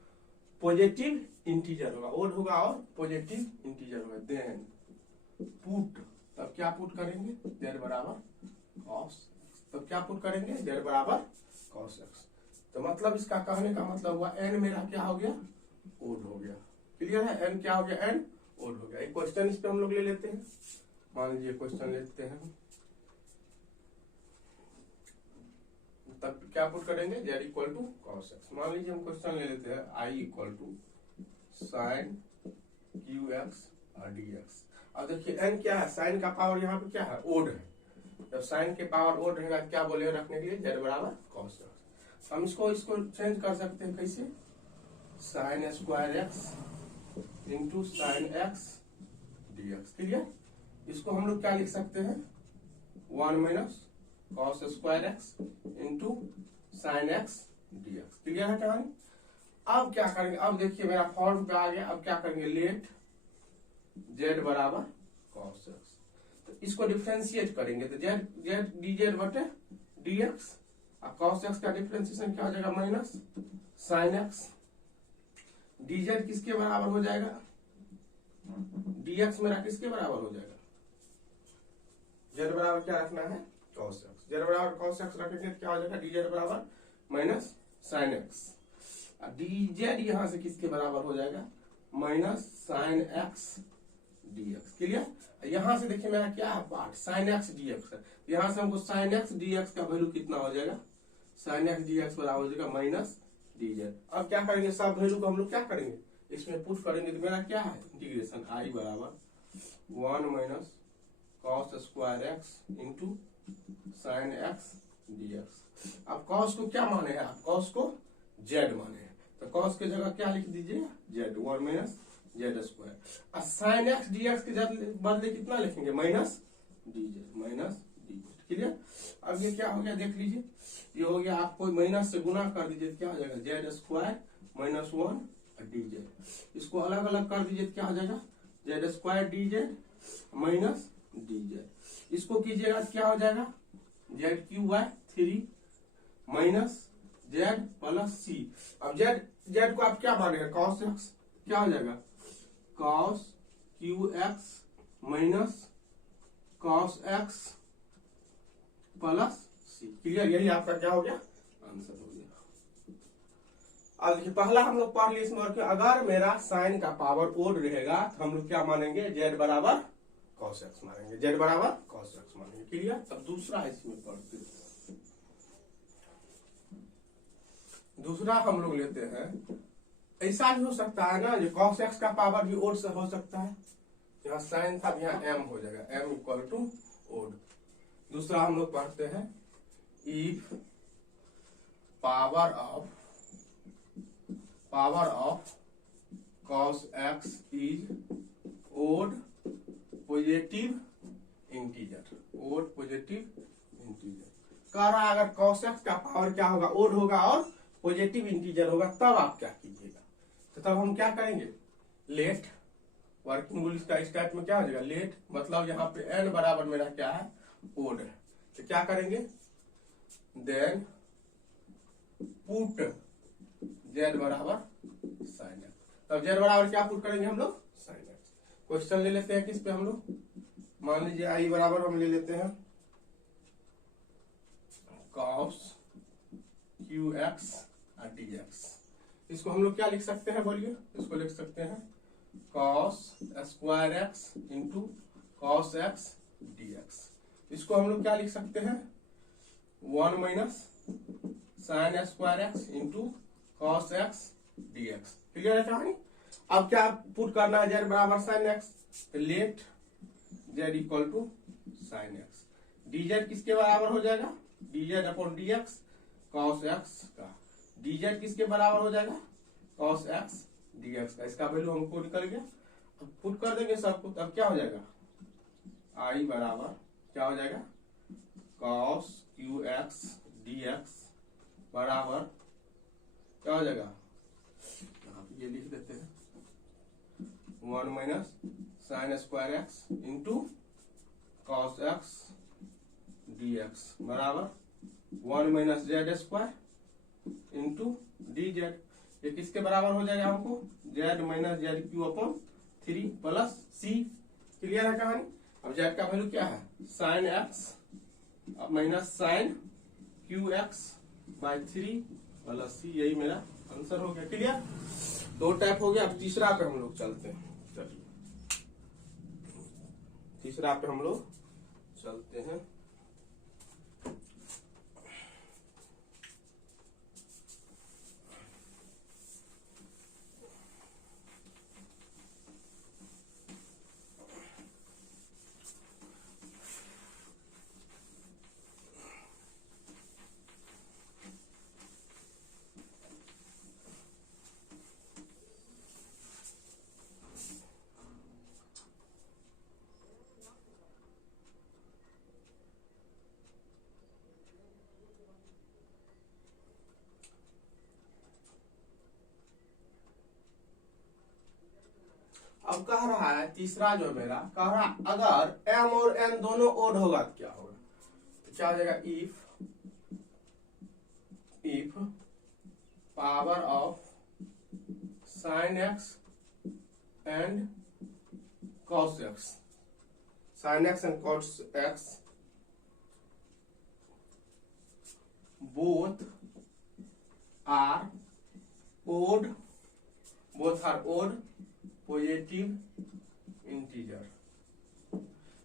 पॉजिटिव इंटीजर होगा, ओड होगा और पॉजिटिव इंटीजर होगा, देन पुट, तब क्या पुट करेंगे, जेड बराबर कॉस। तब क्या पुट करेंगे, जेड बराबर कॉस एक्स। तो मतलब इसका कहने का मतलब हुआ एन मेरा क्या हो गया, ओड हो गया। क्लियर है? एन क्या हो गया, एन ओड हो गया। एक क्वेश्चन इस पे हम लोग ले लेते हैं, मान लीजिए क्वेश्चन लेते हैं, तब क्या पुट करेंगे, z equal to cos x. मान लीजिए हम क्वेश्चन ले लेते हैं I equal to sin cube x और डी एक्स। अब देखिए एन क्या है, साइन का पावर यहाँ पे क्या है, ओड है। जब साइन के पावर ओड रहेगा क्या बोले रखने के लिए, जेड बराबर कॉस एक्स। हम इसको चेंज कर सकते हैं कैसे, sign square x into sin x d x. Clear? इसको हम लोग क्या लिख सकते हैं, 1 minus cos square x into sin x d x. Clear है कहानी? अब क्या करेंगे, अब देखिए मेरा फॉर्म पे आ गया। अब क्या करेंगे, लेट जेड बराबर कॉस एक्स, तो इसको डिफ्रेंशिएट करेंगे तो जेड जेड डी जेड बटे डी एक्स, और कॉस एक्स का डिफ्रेंशिएशन क्या हो जाएगा, minus sine x. D Z किसके बराबर हो जाएगा, डी एक्स मेरा किसके बराबर हो जाएगा, जेड बराबर क्या रखना है, कॉस एक्स। जेड बराबर कॉस एक्स रखेंगे तो क्या हो जाएगा, डी जेड बराबर minus sine x. D Z यहां से किसके बराबर हो जाएगा, minus sine x d x. Clear? यहां से देखिए मेरा क्या है part, sine x d x है। यहां से हमको साइन एक्स डी एक्स का वैल्यू कितना हो जाएगा, साइन एक्स डी एक्स बराबर हो जाएगा माइनस डी जेड। अब क्या करेंगे, सब वैल्यू को हम लोग क्या करेंगे, इसमें पुट करेंगे तो मेरा क्या है, इंटीग्रेशन आई बराबर 1 minus cos square x into sin x d x. अब कॉस को क्या माने हैं, कॉस को जेड माने हैं, तो कॉस की जगह क्या लिख दीजिए, जेड, 1 माइनस जेड स्क्वायर। और साइन एक्स डी एक्स के बदले कितना लिखेंगे, minus d z, minus d Z. Clear? अब ये क्या हो गया देख लीजिए, ये हो गया, आपको माइनस से गुना कर दीजिए तो क्या हो जाएगा, z square minus 1 d z. इसको अलग अलग कर दीजिए तो क्या हो जाएगा, z square d z minus d z. इसको कीजिएगा तो क्या हो जाएगा, z cube by 3 minus z plus c. अब जेड जेड को आप क्या मानेगा, कॉस एक्स, क्या हो जाएगा, cos cube x minus cos x plus c. Clear? यही आपका क्या हो गया, आंसर हो गया। अब देखिए पहला हम लोग पढ़ लिए इसमें, अगर मेरा साइन का पावर ओड रहेगा तो हम लोग क्या मानेंगे, जेड बराबर कॉस एक्स मानेंगे, जेड बराबर कॉस एक्स मानेंगे। क्लियर? अब दूसरा इसमें पढ़ते हैं, दूसरा हम लोग लेते हैं, ऐसा भी हो सकता है ना, जो कॉस एक्स का पावर भी ओड से हो सकता है, यहाँ साइन था यहाँ एम हो जाएगा, एम इक्वल टू ओड। दूसरा हम लोग पढ़ते हैं, if power of cos x is odd positive integer, odd positive integer. कह रहा अगर कॉस एक्स का पावर क्या होगा, ओड होगा और पॉजिटिव इंटीजर होगा, तब आप क्या कीजिएगा, तो तब हम क्या करेंगे, लेट, वर्किंग रूल इसका स्टार्ट में क्या हो जाएगा, लेट, मतलब यहाँ पे एन बराबर मेरा क्या है, ओड है, तो क्या करेंगे, देन पुट जेड बराबर साइन एक्स। तब जेड बराबर क्या पुट करेंगे हम लोग? Sine x. क्वेश्चन ले लेते हैं किस पे हम लोग, मान लीजिए आई बराबर हम ले लेते हैं cos क्यू एक्स और डी एक्स। इसको हम लोग क्या लिख सकते हैं बोलिए? इसको लिख सकते हैं cos square x into cos x d x. इसको हम लोग क्या लिख सकते हैं? 1 minus sign square x into cos x d x. Clear है कहानी? अब क्या पुट करना है? जेड बराबर साइन एक्स, तो let z equal to sine x. Dz किसके बराबर हो जाएगा? Dz upon d x cos x का। डीजेड किसके बराबर हो जाएगा? कॉस एक्स डी एक्स का। इसका वैल्यू हमको निकल गया। अब पुट कर देंगे सबको, तब क्या हो जाएगा? आई बराबर क्या हो जाएगा? Cos cube x d x बराबर क्या हो जाएगा? ये लिख देते हैं 1 minus sign square x into cos x d x बराबर 1 minus z square into d z. ये किसके बराबर हो जाएगा हमको? Z minus z cube upon 3 plus c. Clear है कहानी? अब जेड का वैल्यू क्या है? Sign x minus sign cube x by 3 plus c. यही मेरा आंसर हो गया। क्लियर? 2 टाइप हो गया। अब तीसरा पे हम लोग चलते हैं। चलिए तीसरा पे हम लोग चलते हैं। अब कह रहा है तीसरा जो मेरा कह रहा, अगर m और n दोनों ओड होगा तो क्या होगा? तो क्या हो जाएगा? If power of sine x and cos x, sine x and cos x both are odd positive integer.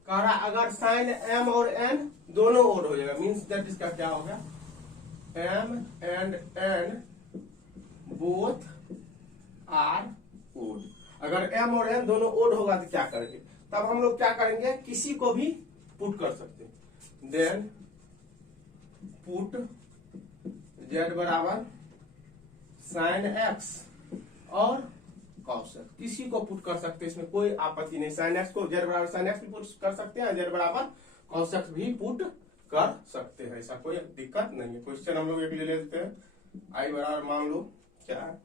कह रहा अगर साइन m और n दोनों ओड हो जाएगा, मीन्स दैट इसका क्या होगा? m and n both are odd. अगर m और n दोनों ओड होगा तो क्या करेंगे? तब हम लोग क्या करेंगे? किसी को भी पुट कर सकते हैं। देन पुट z बराबर साइन एक्स और कॉस एक्स। किसी को पुट कर सकते हैं, इसमें कोई आपत्ति नहीं। साइन एक्स को z बराबर साइन एक्स भी पुट कर सकते हैं, z बराबर कॉस एक्स भी पुट कर सकते हैं, ऐसा कोई दिक्कत नहीं है। क्वेश्चन हम लोग एक ले लेते हैं। आई बराबर मान लो क्या है?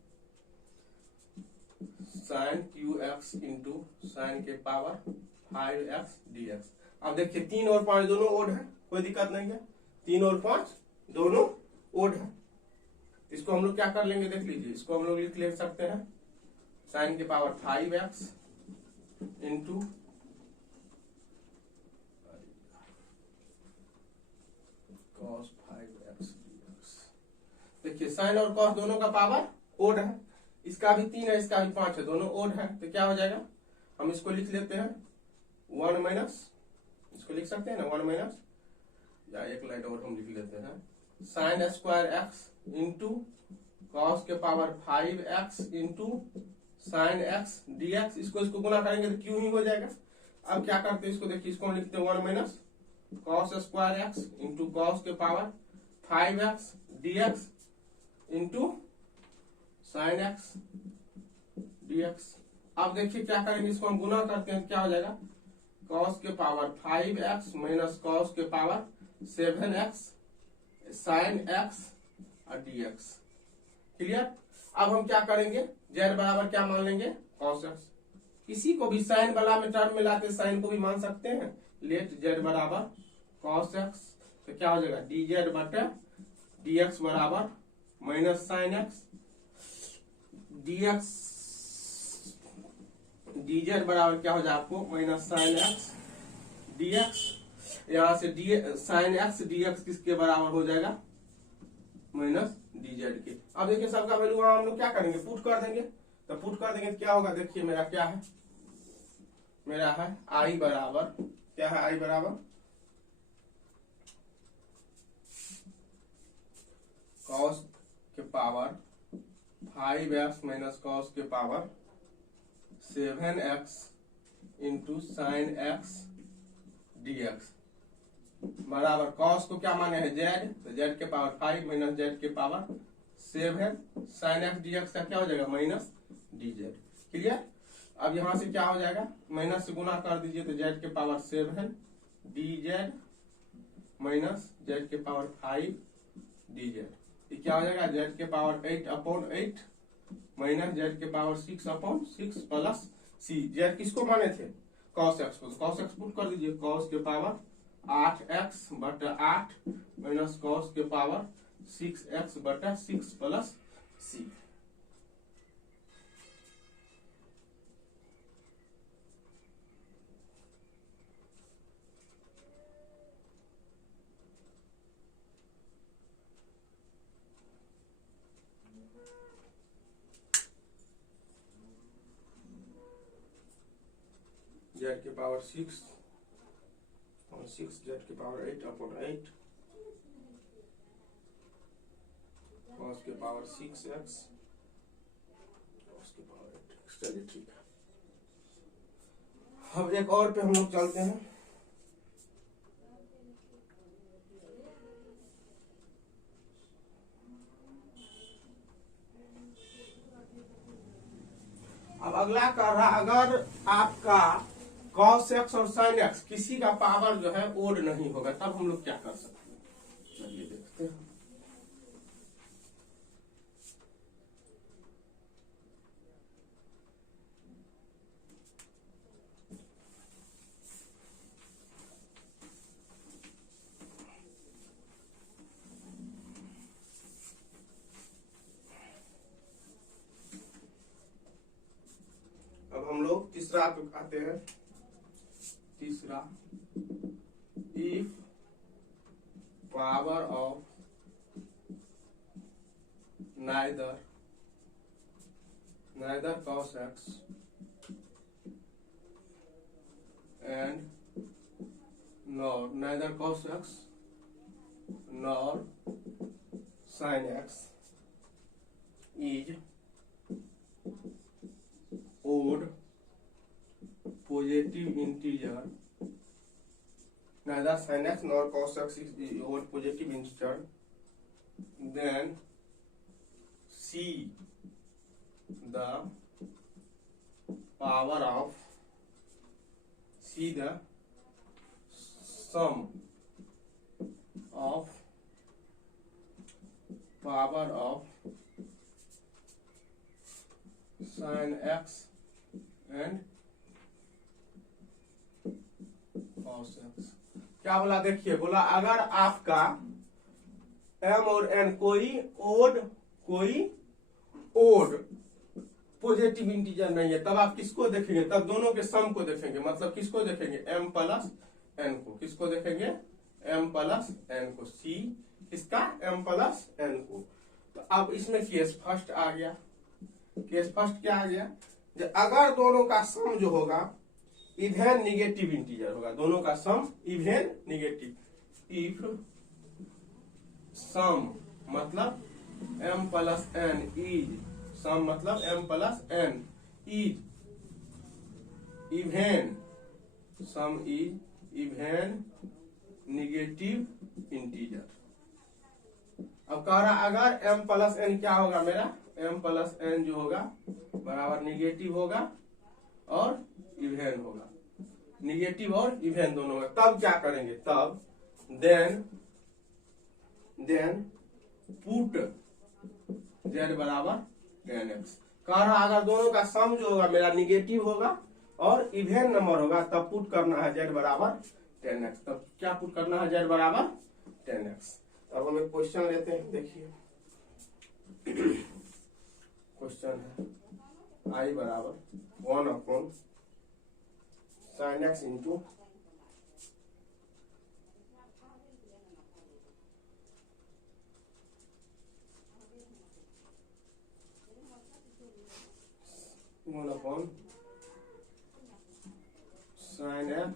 Sine cube x into sine के पावर 5x dx। अब देखिए 3 और 5 दोनों ओड है, कोई दिक्कत नहीं है। 3 और 5 दोनों ओड है। इसको हम लोग क्या कर लेंगे? देख लीजिए, इसको हम लोग लिख सकते हैं साइन के power 5x into cos 5x dx। देखिए साइन और कॉस दोनों का पावर ओड है। इसका भी 3 है, इसका भी 5 है, दोनों ओड है। तो क्या हो जाएगा? हम इसको लिख लेते हैं 1 माइनस, इसको लिख सकते हैं ना 1 माइनस, या एक लाइन और हम लिख लेते हैं sin square x into cos के power 5x into sin x dx। इसको गुना करेंगे तो क्यू ही हो जाएगा। अब क्या करते हैं? इसको देखिए, इसको हम लिखते हैं 1 minus cos square x into cos के power 5x dx into sin x dx। अब देखिए क्या करेंगे? इसको हम गुना करते हैं तो क्या हो जाएगा? कॉस के पावर 5x माइनस कॉस के पावर 7x साइन एक्स और dx। क्लियर? अब हम क्या करेंगे? z बराबर क्या मान लेंगे? Cos x. किसी को भी साइन वाला में टर्म में लाते साइन को भी मान सकते हैं। लेट z बराबर कॉस एक्स, तो क्या हो जाएगा? dz बटे dx बराबर minus sign x dx dz बराबर क्या हो जाए आपको माइनस साइन एक्स dx। यहां से साइन एक्स dx किसके बराबर हो जाएगा माइनस dz के। अब देखिए सबका वैल्यू वहां हम लोग क्या करेंगे पुट कर देंगे। तो पुट कर देंगे तो क्या होगा देखिए मेरा क्या है, मेरा है आई बराबर क्या है, आई बराबर कॉस के पावर 5x माइनस कॉस के power 7x into sin x dx बराबर कॉस को क्या माने हैं z, तो z के पावर 5 माइनस z के पावर 7 साइन एक्स dx का क्या हो जाएगा माइनस dz। क्लियर। अब यहां से क्या हो जाएगा माइनस से गुना कर दीजिए तो z के पावर 7 dz माइनस z के पावर 5 dz। ये क्या हो जाएगा z के पावर 8/8 माइनस z के पावर 6/6 प्लस c। z किसको माने थे cos x को, cos x पुट कर दीजिए cos के पावर 8x/8 माइनस cos के power 6x/6 plus c। z के पावर 6 और 6 z के पावर 8/8 cos के पावर 6x cos के पावर 8x। चलिए ठीक है। अब एक और पे हम लोग चलते हैं। अब अगला कर रहा अगर आपका cos x और sin x किसी का पावर जो है ओड नहीं होगा तब हम लोग क्या कर सकते हैं, चलिए देखते हैं। अब हम लोग तीसरा पे आते हैं। तीसरा if power of neither cos x and nor neither cos x nor sin x is odd positive integer, neither sin x nor cos x is odd positive integer, then see the power of the sum of power of sin x and cos x। क्या बोला देखिए, बोला अगर आपका m और n कोई odd positive integer नहीं है तब आप किसको देखेंगे, तब दोनों के सम को देखेंगे। मतलब किसको देखेंगे m प्लस n को, किसको देखेंगे m प्लस n को, c किसका m प्लस n को। तो अब इसमें केस फर्स्ट आ गया। केस फर्स्ट क्या आ गया, जो अगर दोनों का सम जो होगा इवेन निगेटिव इंटीजर होगा, दोनों का सम इवेन निगेटिव। इफ सम मतलब m प्लस n इज, सम मतलब m plus n is even, some is even negative integer. अब कह रहा अगर m प्लस n क्या होगा मेरा, m प्लस n जो होगा बराबर निगेटिव होगा और इवेन होगा, निगेटिव और इवेन दोनों में, तब क्या करेंगे, तब देन पुट z बराबर 10x। कह रहा अगर दोनों का सम जो होगा मेरा निगेटिव होगा और इवेन नंबर होगा तब पुट करना है z बराबर 10x। तब क्या पुट करना है z बराबर 10x। अब हम एक क्वेश्चन लेते हैं, देखिए क्वेश्चन है आई बराबर 1/sin x into sin x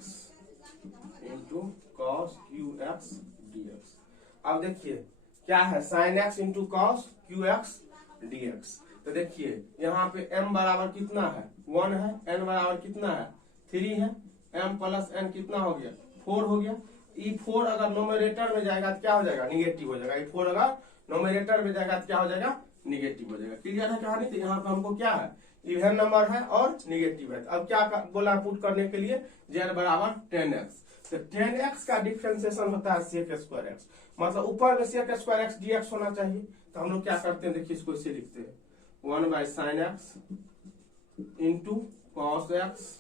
into cos cube x d x. अब देखिए क्या है sin x into cos cube x d x. तो देखिए यहाँ पे m बराबर कितना है 1 है, n बराबर कितना है 3 है, m प्लस n कितना हो गया 4 हो गया। ये 4 अगर नोमिनेटर में जाएगा तो क्या हो जाएगा निगेटिव हो जाएगा। ये 4 अगर नोमिनेटर में जाएगा तो क्या हो जाएगा निगेटिव हो जाएगा। क्लियर है कहानी। तो यहाँ पे हमको क्या है इवन नंबर है और निगेटिव है। अब क्या बोला पुट करने के लिए z बराबर 10x। तो 10x का डिफ्रेंसिएशन होता है sec स्क्वायर एक्स, मतलब ऊपर में sec स्क्वायर एक्स dx होना चाहिए। तो हम लोग क्या करते हैं देखिए इसको इसे लिखते हैं 1/sin x into cos x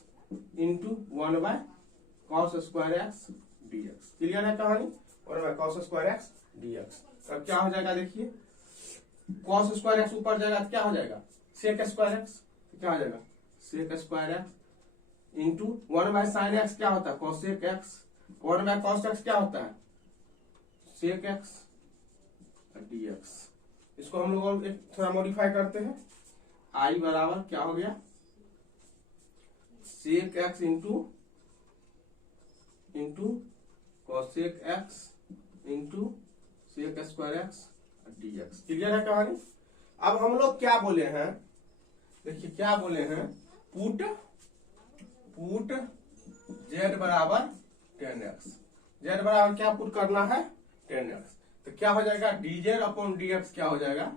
into 1/cos square x dx। Clear है कहानी 1/cos स्क्वायर एक्स dx। अब क्या हो जाएगा देखिए cos स्क्वायर एक्स ऊपर जाएगा तो क्या हो जाएगा sec स्क्वायर एक्स। क्या हो जाएगा sec square x into 1/sin x क्या होता है cosec x, 1/cos x क्या होता है sec x dx। इसको हम लोग एक थोड़ा मॉडिफाई करते हैं। i बराबर क्या हो गया sec x into cosec x into sec square x dx। Clear है कहानी। अब हम लोग क्या बोले हैं देखिए क्या बोले हैं पुट z बराबर 10x। z बराबर क्या पुट करना है 10x। तो क्या हो जाएगा dz अपॉन dx क्या हो जाएगा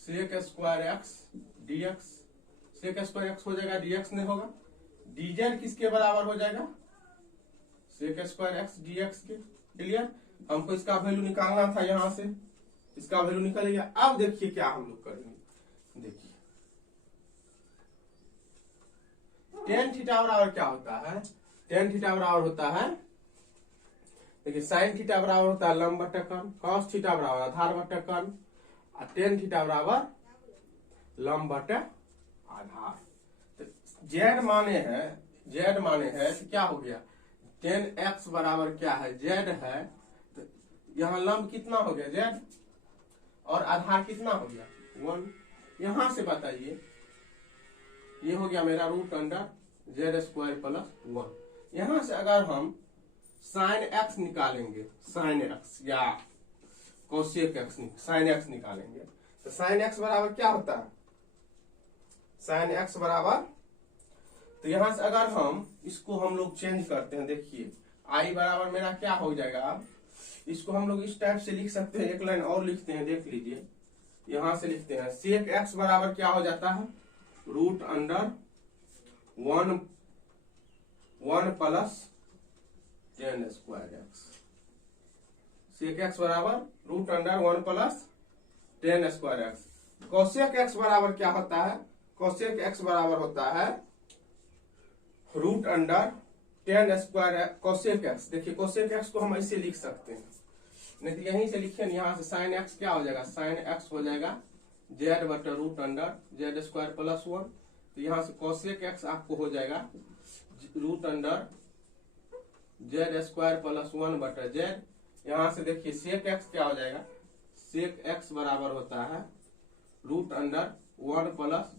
sec square x dx। sec square x हो जाएगा dx नहीं होगा। dz किसके बराबर हो जाएगा sec स्क्वायर एक्स dx के। क्लियर। हमको इसका वैल्यू निकालना था यहां से, इसका वैल्यू निकल गया। अब देखिए क्या हम लोग करेंगे देखिए tan थीटा बराबर क्या होता है tan थीटा बराबर होता है देखिए sin थीटा बराबर होता है लंब बटा कर्ण, cos थीटा बराबर आधार बटा कर्ण और tan थीटा बराबर लंब बटा आधार। तो z माने है तो क्या हो गया tan x बराबर क्या है z है। तो यहाँ लंब कितना हो गया z और आधार कितना हो गया 1। यहां से बताइए ये हो गया मेरा root under z square plus 1। यहां से अगर हम sin x निकालेंगे sin x या cosec x sin x निकालेंगे तो sin x बराबर क्या होता है sin x बराबर। तो यहां से अगर हम इसको हम लोग चेंज करते हैं देखिए i बराबर मेरा क्या हो जाएगा। इसको हम लोग इस टाइप से लिख सकते हैं, एक लाइन और लिखते हैं देख लीजिए। यहां से लिखते हैं sec x बराबर क्या हो जाता है root under 1 plus 10 square x. sec x बराबर root under 1 plus 10 square x. cosec x बराबर क्या होता है cosec x बराबर होता है root under 10 square cosec x। देखिए cosec x को हम ऐसे लिख सकते हैं, नहीं तो यहीं से लिखिए यहाँ से sin x क्या हो जाएगा sin x हो जाएगा z बटा root under z square plus 1। तो यहाँ से cosec x आपको हो जाएगा root under z square plus 1 बटा z। यहाँ से देखिए sec x क्या हो जाएगा sec x बराबर होता है root under 1 plus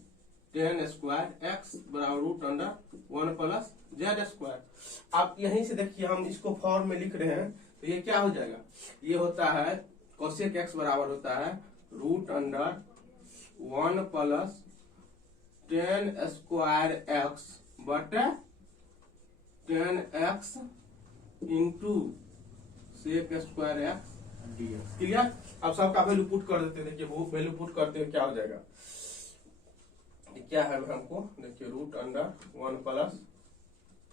10 square x बराबर root under 1 plus z square. आप यहीं से देखिए हम इसको फॉर्म में लिख रहे हैं तो ये क्या हो जाएगा ये होता है cosec x बराबर होता है root under 1 plus 10 square x बटे 10x into sec square x dx। Clear. अब सबका वैल्यू पुट कर देते हैं। देखिए वो वैल्यू पुट करते हैं क्या हो जाएगा क्या है हमको देखिए root under 1 plus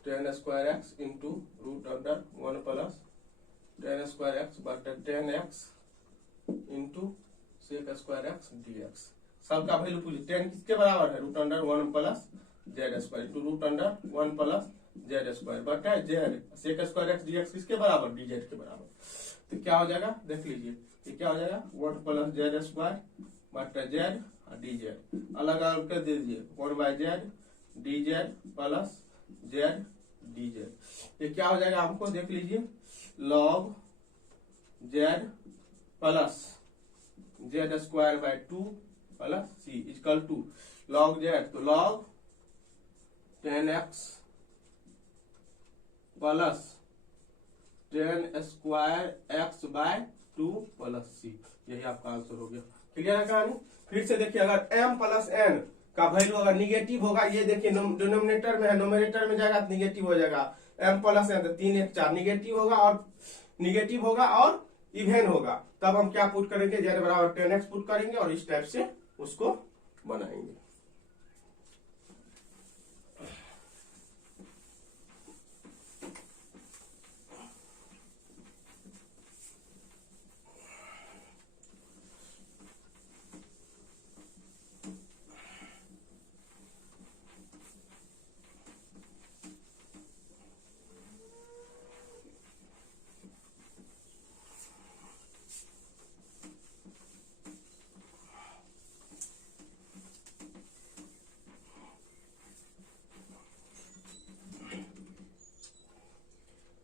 10 square x into root under 1 plus 10 square x बटे 10x into sec square x dx। सबका वैल्यू पूछिए 10 किसके बराबर है root under 1 plus z square into root under 1 plus z square बटे z sec square x dx किसके बराबर dz के बराबर। तो क्या हो जाएगा देख लीजिए ये क्या हो जाएगा 1 प्लस z स्क्वायर बटा जेड और डी जेड अलग अलग कर दीजिए 1/z dz plus z d z. ये क्या हो जाएगा हमको देख लीजिए log z plus z square by 2 plus c equal to log z तो log 10x plus 10 square x by 2 plus c. यही आपका आंसर हो गया। क्लियर है कहानी। फिर से देखिए अगर m प्लस n का वैल्यू अगर निगेटिव होगा, ये देखिए डिनोमिनेटर में है, नोमिनेटर में जाएगा तो निगेटिव हो जाएगा। m प्लस n तो 3 1 4 निगेटिव होगा और इवेन होगा। तब हम क्या पुट करेंगे जेड बराबर 10x पुट करेंगे और इस टाइप से उसको बनाएंगे।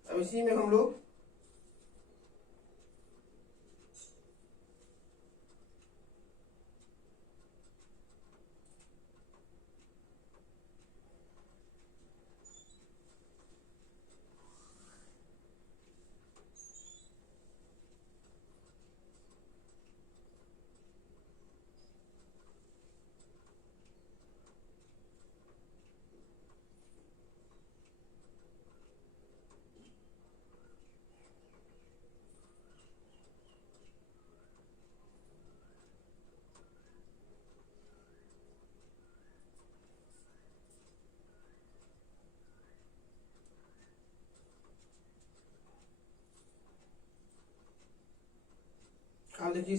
अब इसी में हम लोग देखिए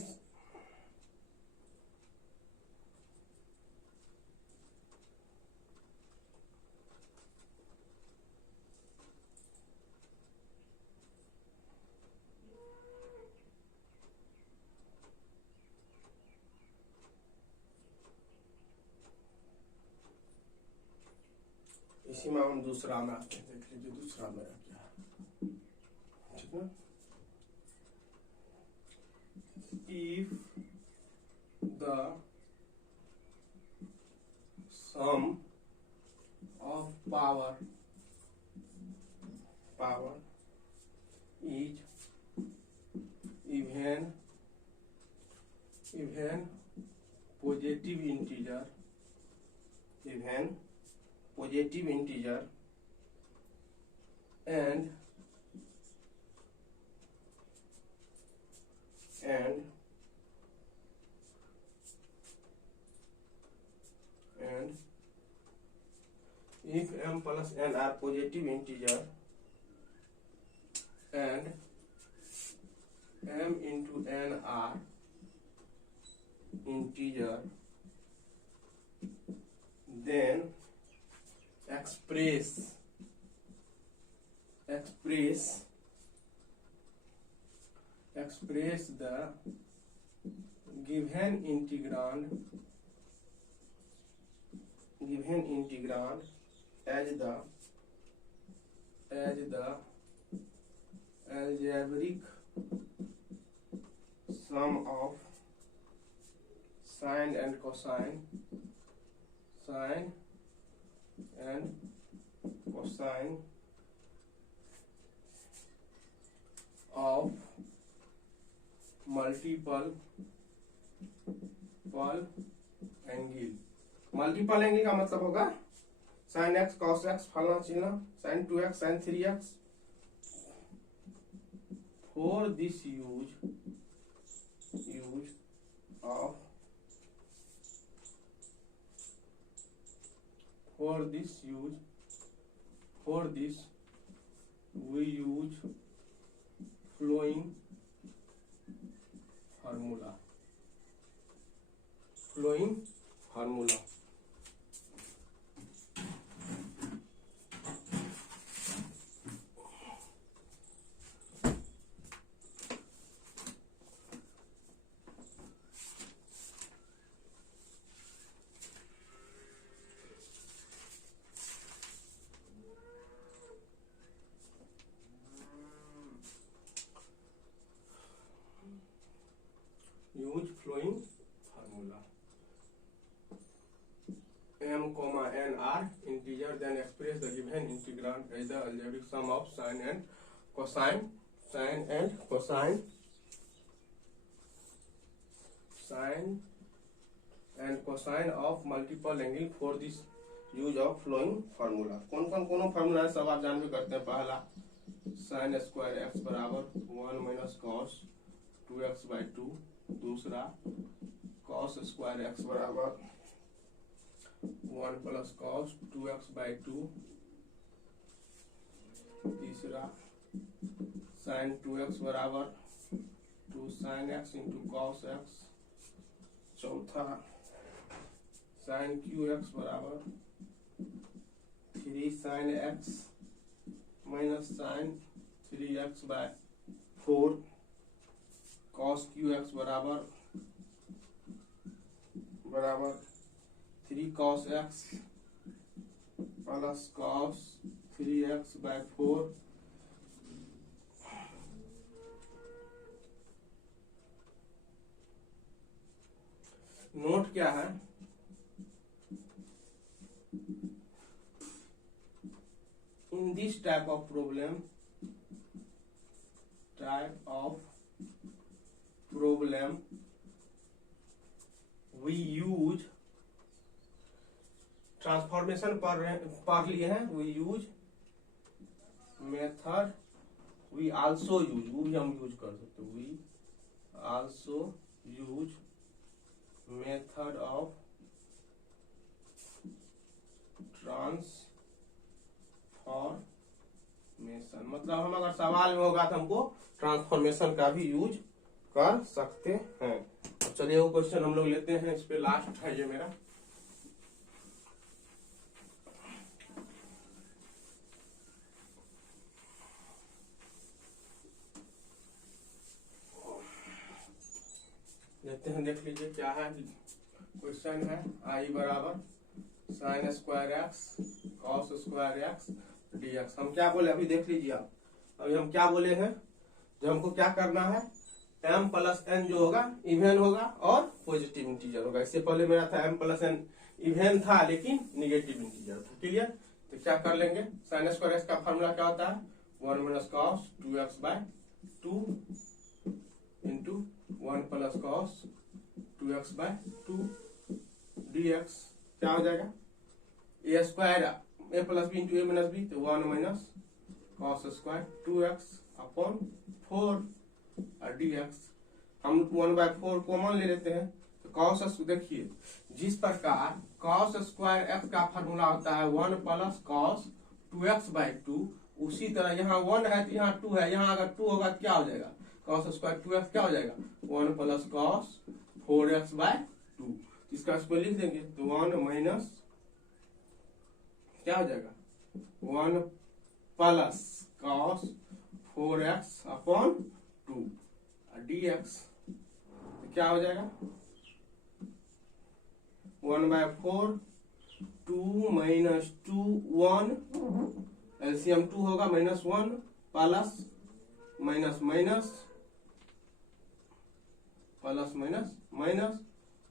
इसी में हम दूसरा में आते हैं। देख लीजिए दूसरा मेरा क्या है, ठीक है। If the sum of power is even positive integer and if m plus n are positive integer and m into n are integer, then express the given integrand as the algebraic sum of sine and cosine of multiple angle. Multiple angle का मतलब होगा sin x cos x फलना चिन्ह sin 2x sin 3x। for this use we use flowing formula use flowing formula m, n are integer, then express the given integrand as the algebraic sum of sine and cosine, sine and cosine, sine and cosine of multiple angle for this use of flowing formula. कौन कौन formula है सब आप जान भी करते हैं। पहला साइन स्क्वायर एक्स बराबर 1 माइनस कॉस 2x/2, दूसरा कॉस स्क्वायर एक्स बराबर 1 प्लस कॉस 2x/2, तीसरा साइन 2x बराबर 2 sine x into cos x, चौथा साइन क्यू एक्स बराबर 3 sine x minus sine 3x/4, cos cube x बराबर 3 cos x plus cos 3x/4, note क्या है, in this type of problem we use transformation पढ़ लिए हैं, we use method, we also use, वो भी हम यूज कर सकते, we also use method of transformation. मतलब हम अगर सवाल में होगा तो हमको ट्रांसफॉर्मेशन का भी यूज कर सकते हैं। अब चलिए वो क्वेश्चन हम लोग लेते हैं, इस पे लास्ट है ये मेरा। लेते हैं, देख लीजिए क्या है क्वेश्चन है। आई बराबर sign square x cos square x dx। हम क्या बोले अभी देख लीजिए आप, अभी हम क्या बोले हैं, जो हमको क्या करना है, m प्लस n जो होगा इवेन होगा और पॉजिटिव इंटीजर होगा। इससे पहले मेरा था m प्लस n इवेन था लेकिन निगेटिव इंटीजर था। क्लियर? तो क्या कर लेंगे, साइन स्क्वायर एक्स का फॉर्मूला क्या होता है, 1 minus cos 2x/2 into 1 plus cos 2x/2 dx। क्या हो जाएगा, a square A plus b into a minus b, तो 1 minus cos square 2x/4 dx। हम 1/4 कॉमन ले लेते हैं, तो कॉस, देखिए जिस प्रकार कॉस स्क्वायर एक्स का फॉर्मूला होता है 1 प्लस कॉस 2x/2, उसी तरह यहाँ 1 है तो यहाँ 2 है, यहाँ अगर 2 होगा तो क्या हो जाएगा, कॉस स्क्वायर 2x क्या हो जाएगा, 1 प्लस कॉस 4x/2। इसका स्क्वायर लिख देंगे तो 1 माइनस क्या हो जाएगा, 1 प्लस कॉस 4x/2 dx। क्या हो जाएगा, 1/4 2 माइनस 2 1, एलसीएम 2 होगा, -1 plus minus minus plus minus minus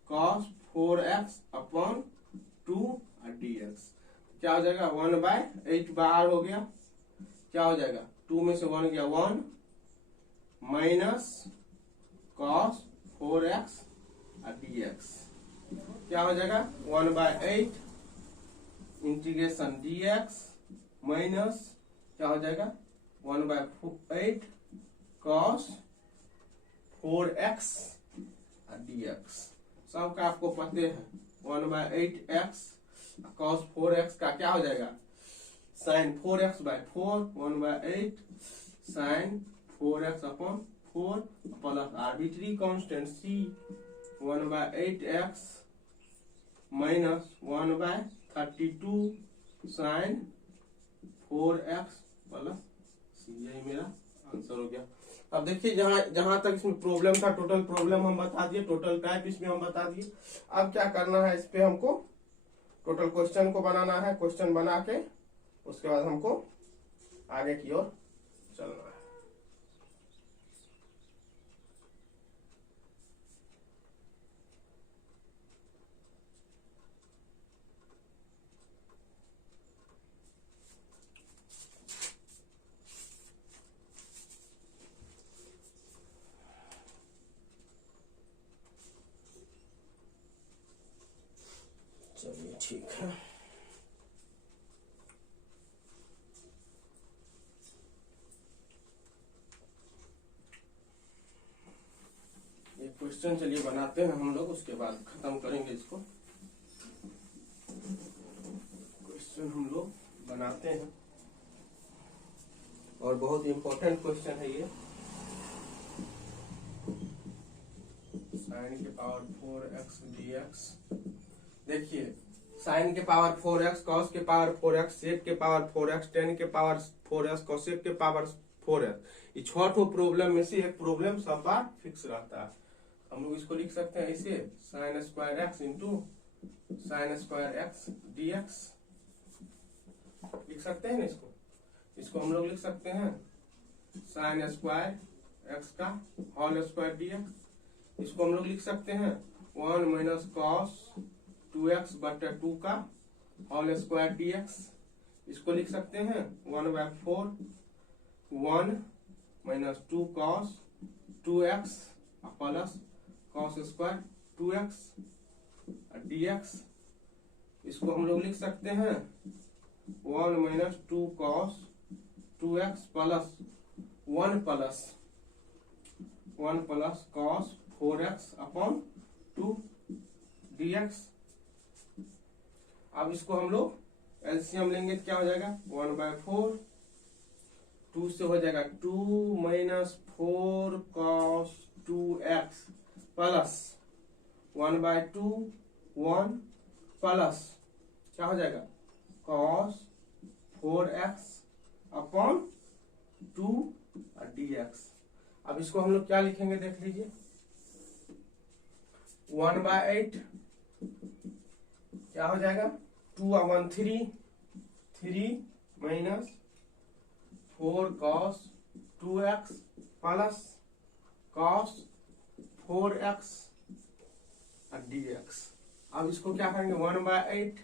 cos 4x/2 dx। क्या हो जाएगा, 1/8 बाहर हो गया, क्या हो जाएगा, 2 में से 1 गया 1 माइनस कॉस 4x dx। क्या हो जाएगा, 1/8 इंटीग्रेशन dx माइनस क्या हो जाएगा, 1/8 कॉस 4x dx। सबका आपको पते हैं, 1/8x कॉस 4x का क्या हो जाएगा, sine 4x/4, 1/8 sign 4x/4 plus arbitrary constant c 1/8x minus 1/32 sine 4x plus c। यही मेरा आंसर हो गया। अब देखिए जहां तक इसमें प्रॉब्लम था, टोटल प्रॉब्लम हम बता दिए, टोटल टाइप इसमें हम बता दिए। अब क्या करना है, इस पे हमको टोटल क्वेश्चन को बनाना है, क्वेश्चन बना के उसके बाद हमको आगे की ओर चलना है। चलिए ठीक है। ये क्वेश्चन चलिए बनाते हैं हम लोग, उसके बाद खत्म करेंगे इसको। क्वेश्चन हम लोग बनाते हैं और बहुत इंपॉर्टेंट क्वेश्चन है ये। साइन के पावर 4x dx। देखिए, साइन के पावर 4x, कॉस के पावर 4x, सेक के पावर 4x, टेन के पावर 4x, कोसेक के पावर 4x। ये 6 ठो प्रॉब्लम में से एक प्रॉब्लम सब बार फिक्स रहता है। हम लोग इसको लिख सकते हैं ऐसे, sign square x into sign square x dx लिख सकते हैं ना। इसको हम लोग लिख सकते हैं साइन स्क्वायर एक्स का होल स्क्वायर dx। इसको हम लोग लिख सकते हैं 1 माइनस कॉस 2x बटा 2 का होल स्क्वायर dx। इसको लिख सकते हैं 1/4 1 minus 2 cos 2x plus cos square 2x dx। इसको हम लोग लिख सकते हैं 1 minus 2 cos 2x plus 1 plus cos 4x upon 2 dx। अब इसको हम लोग एलसीएम लेंगे तो क्या हो जाएगा 1/4, 2 से हो जाएगा 2 minus 4 cos 2x plus 1/2 1 plus क्या हो जाएगा कॉस 4x अपॉन 2 dx। अब इसको हम लोग क्या लिखेंगे देख लीजिए, 1/8 क्या हो जाएगा 2 1 3 minus 4 cos 2x plus cos 4x dx। अब इसको क्या करेंगे 1/8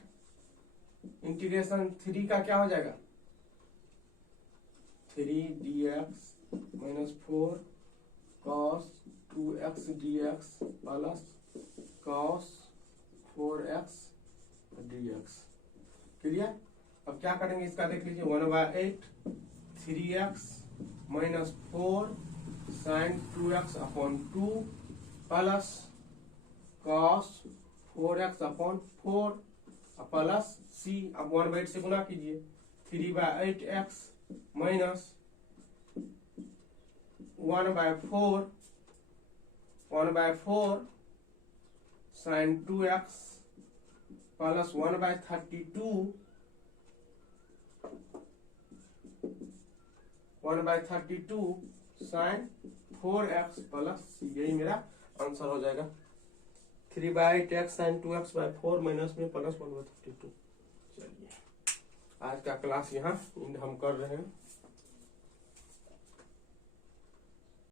इंटीग्रेशन 3 का क्या हो जाएगा 3 dx minus 4 cos 2x dx plus cos 4x dx। Clear. अब क्या करेंगे इसका देख लीजिए 1/8 3x minus 4 sine 2x upon 2 plus cos 4x upon 4 plus c। अब 1/8 से गुना कीजिए 3/8x minus 1/4 sine 2x plus 1/32 sine 4x plus c। यही मेरा आंसर हो जाएगा 3/8x साइन 2x/4 माइनस में प्लस 1/32। चलिए आज का क्लास यहाँ हम कर रहे हैं।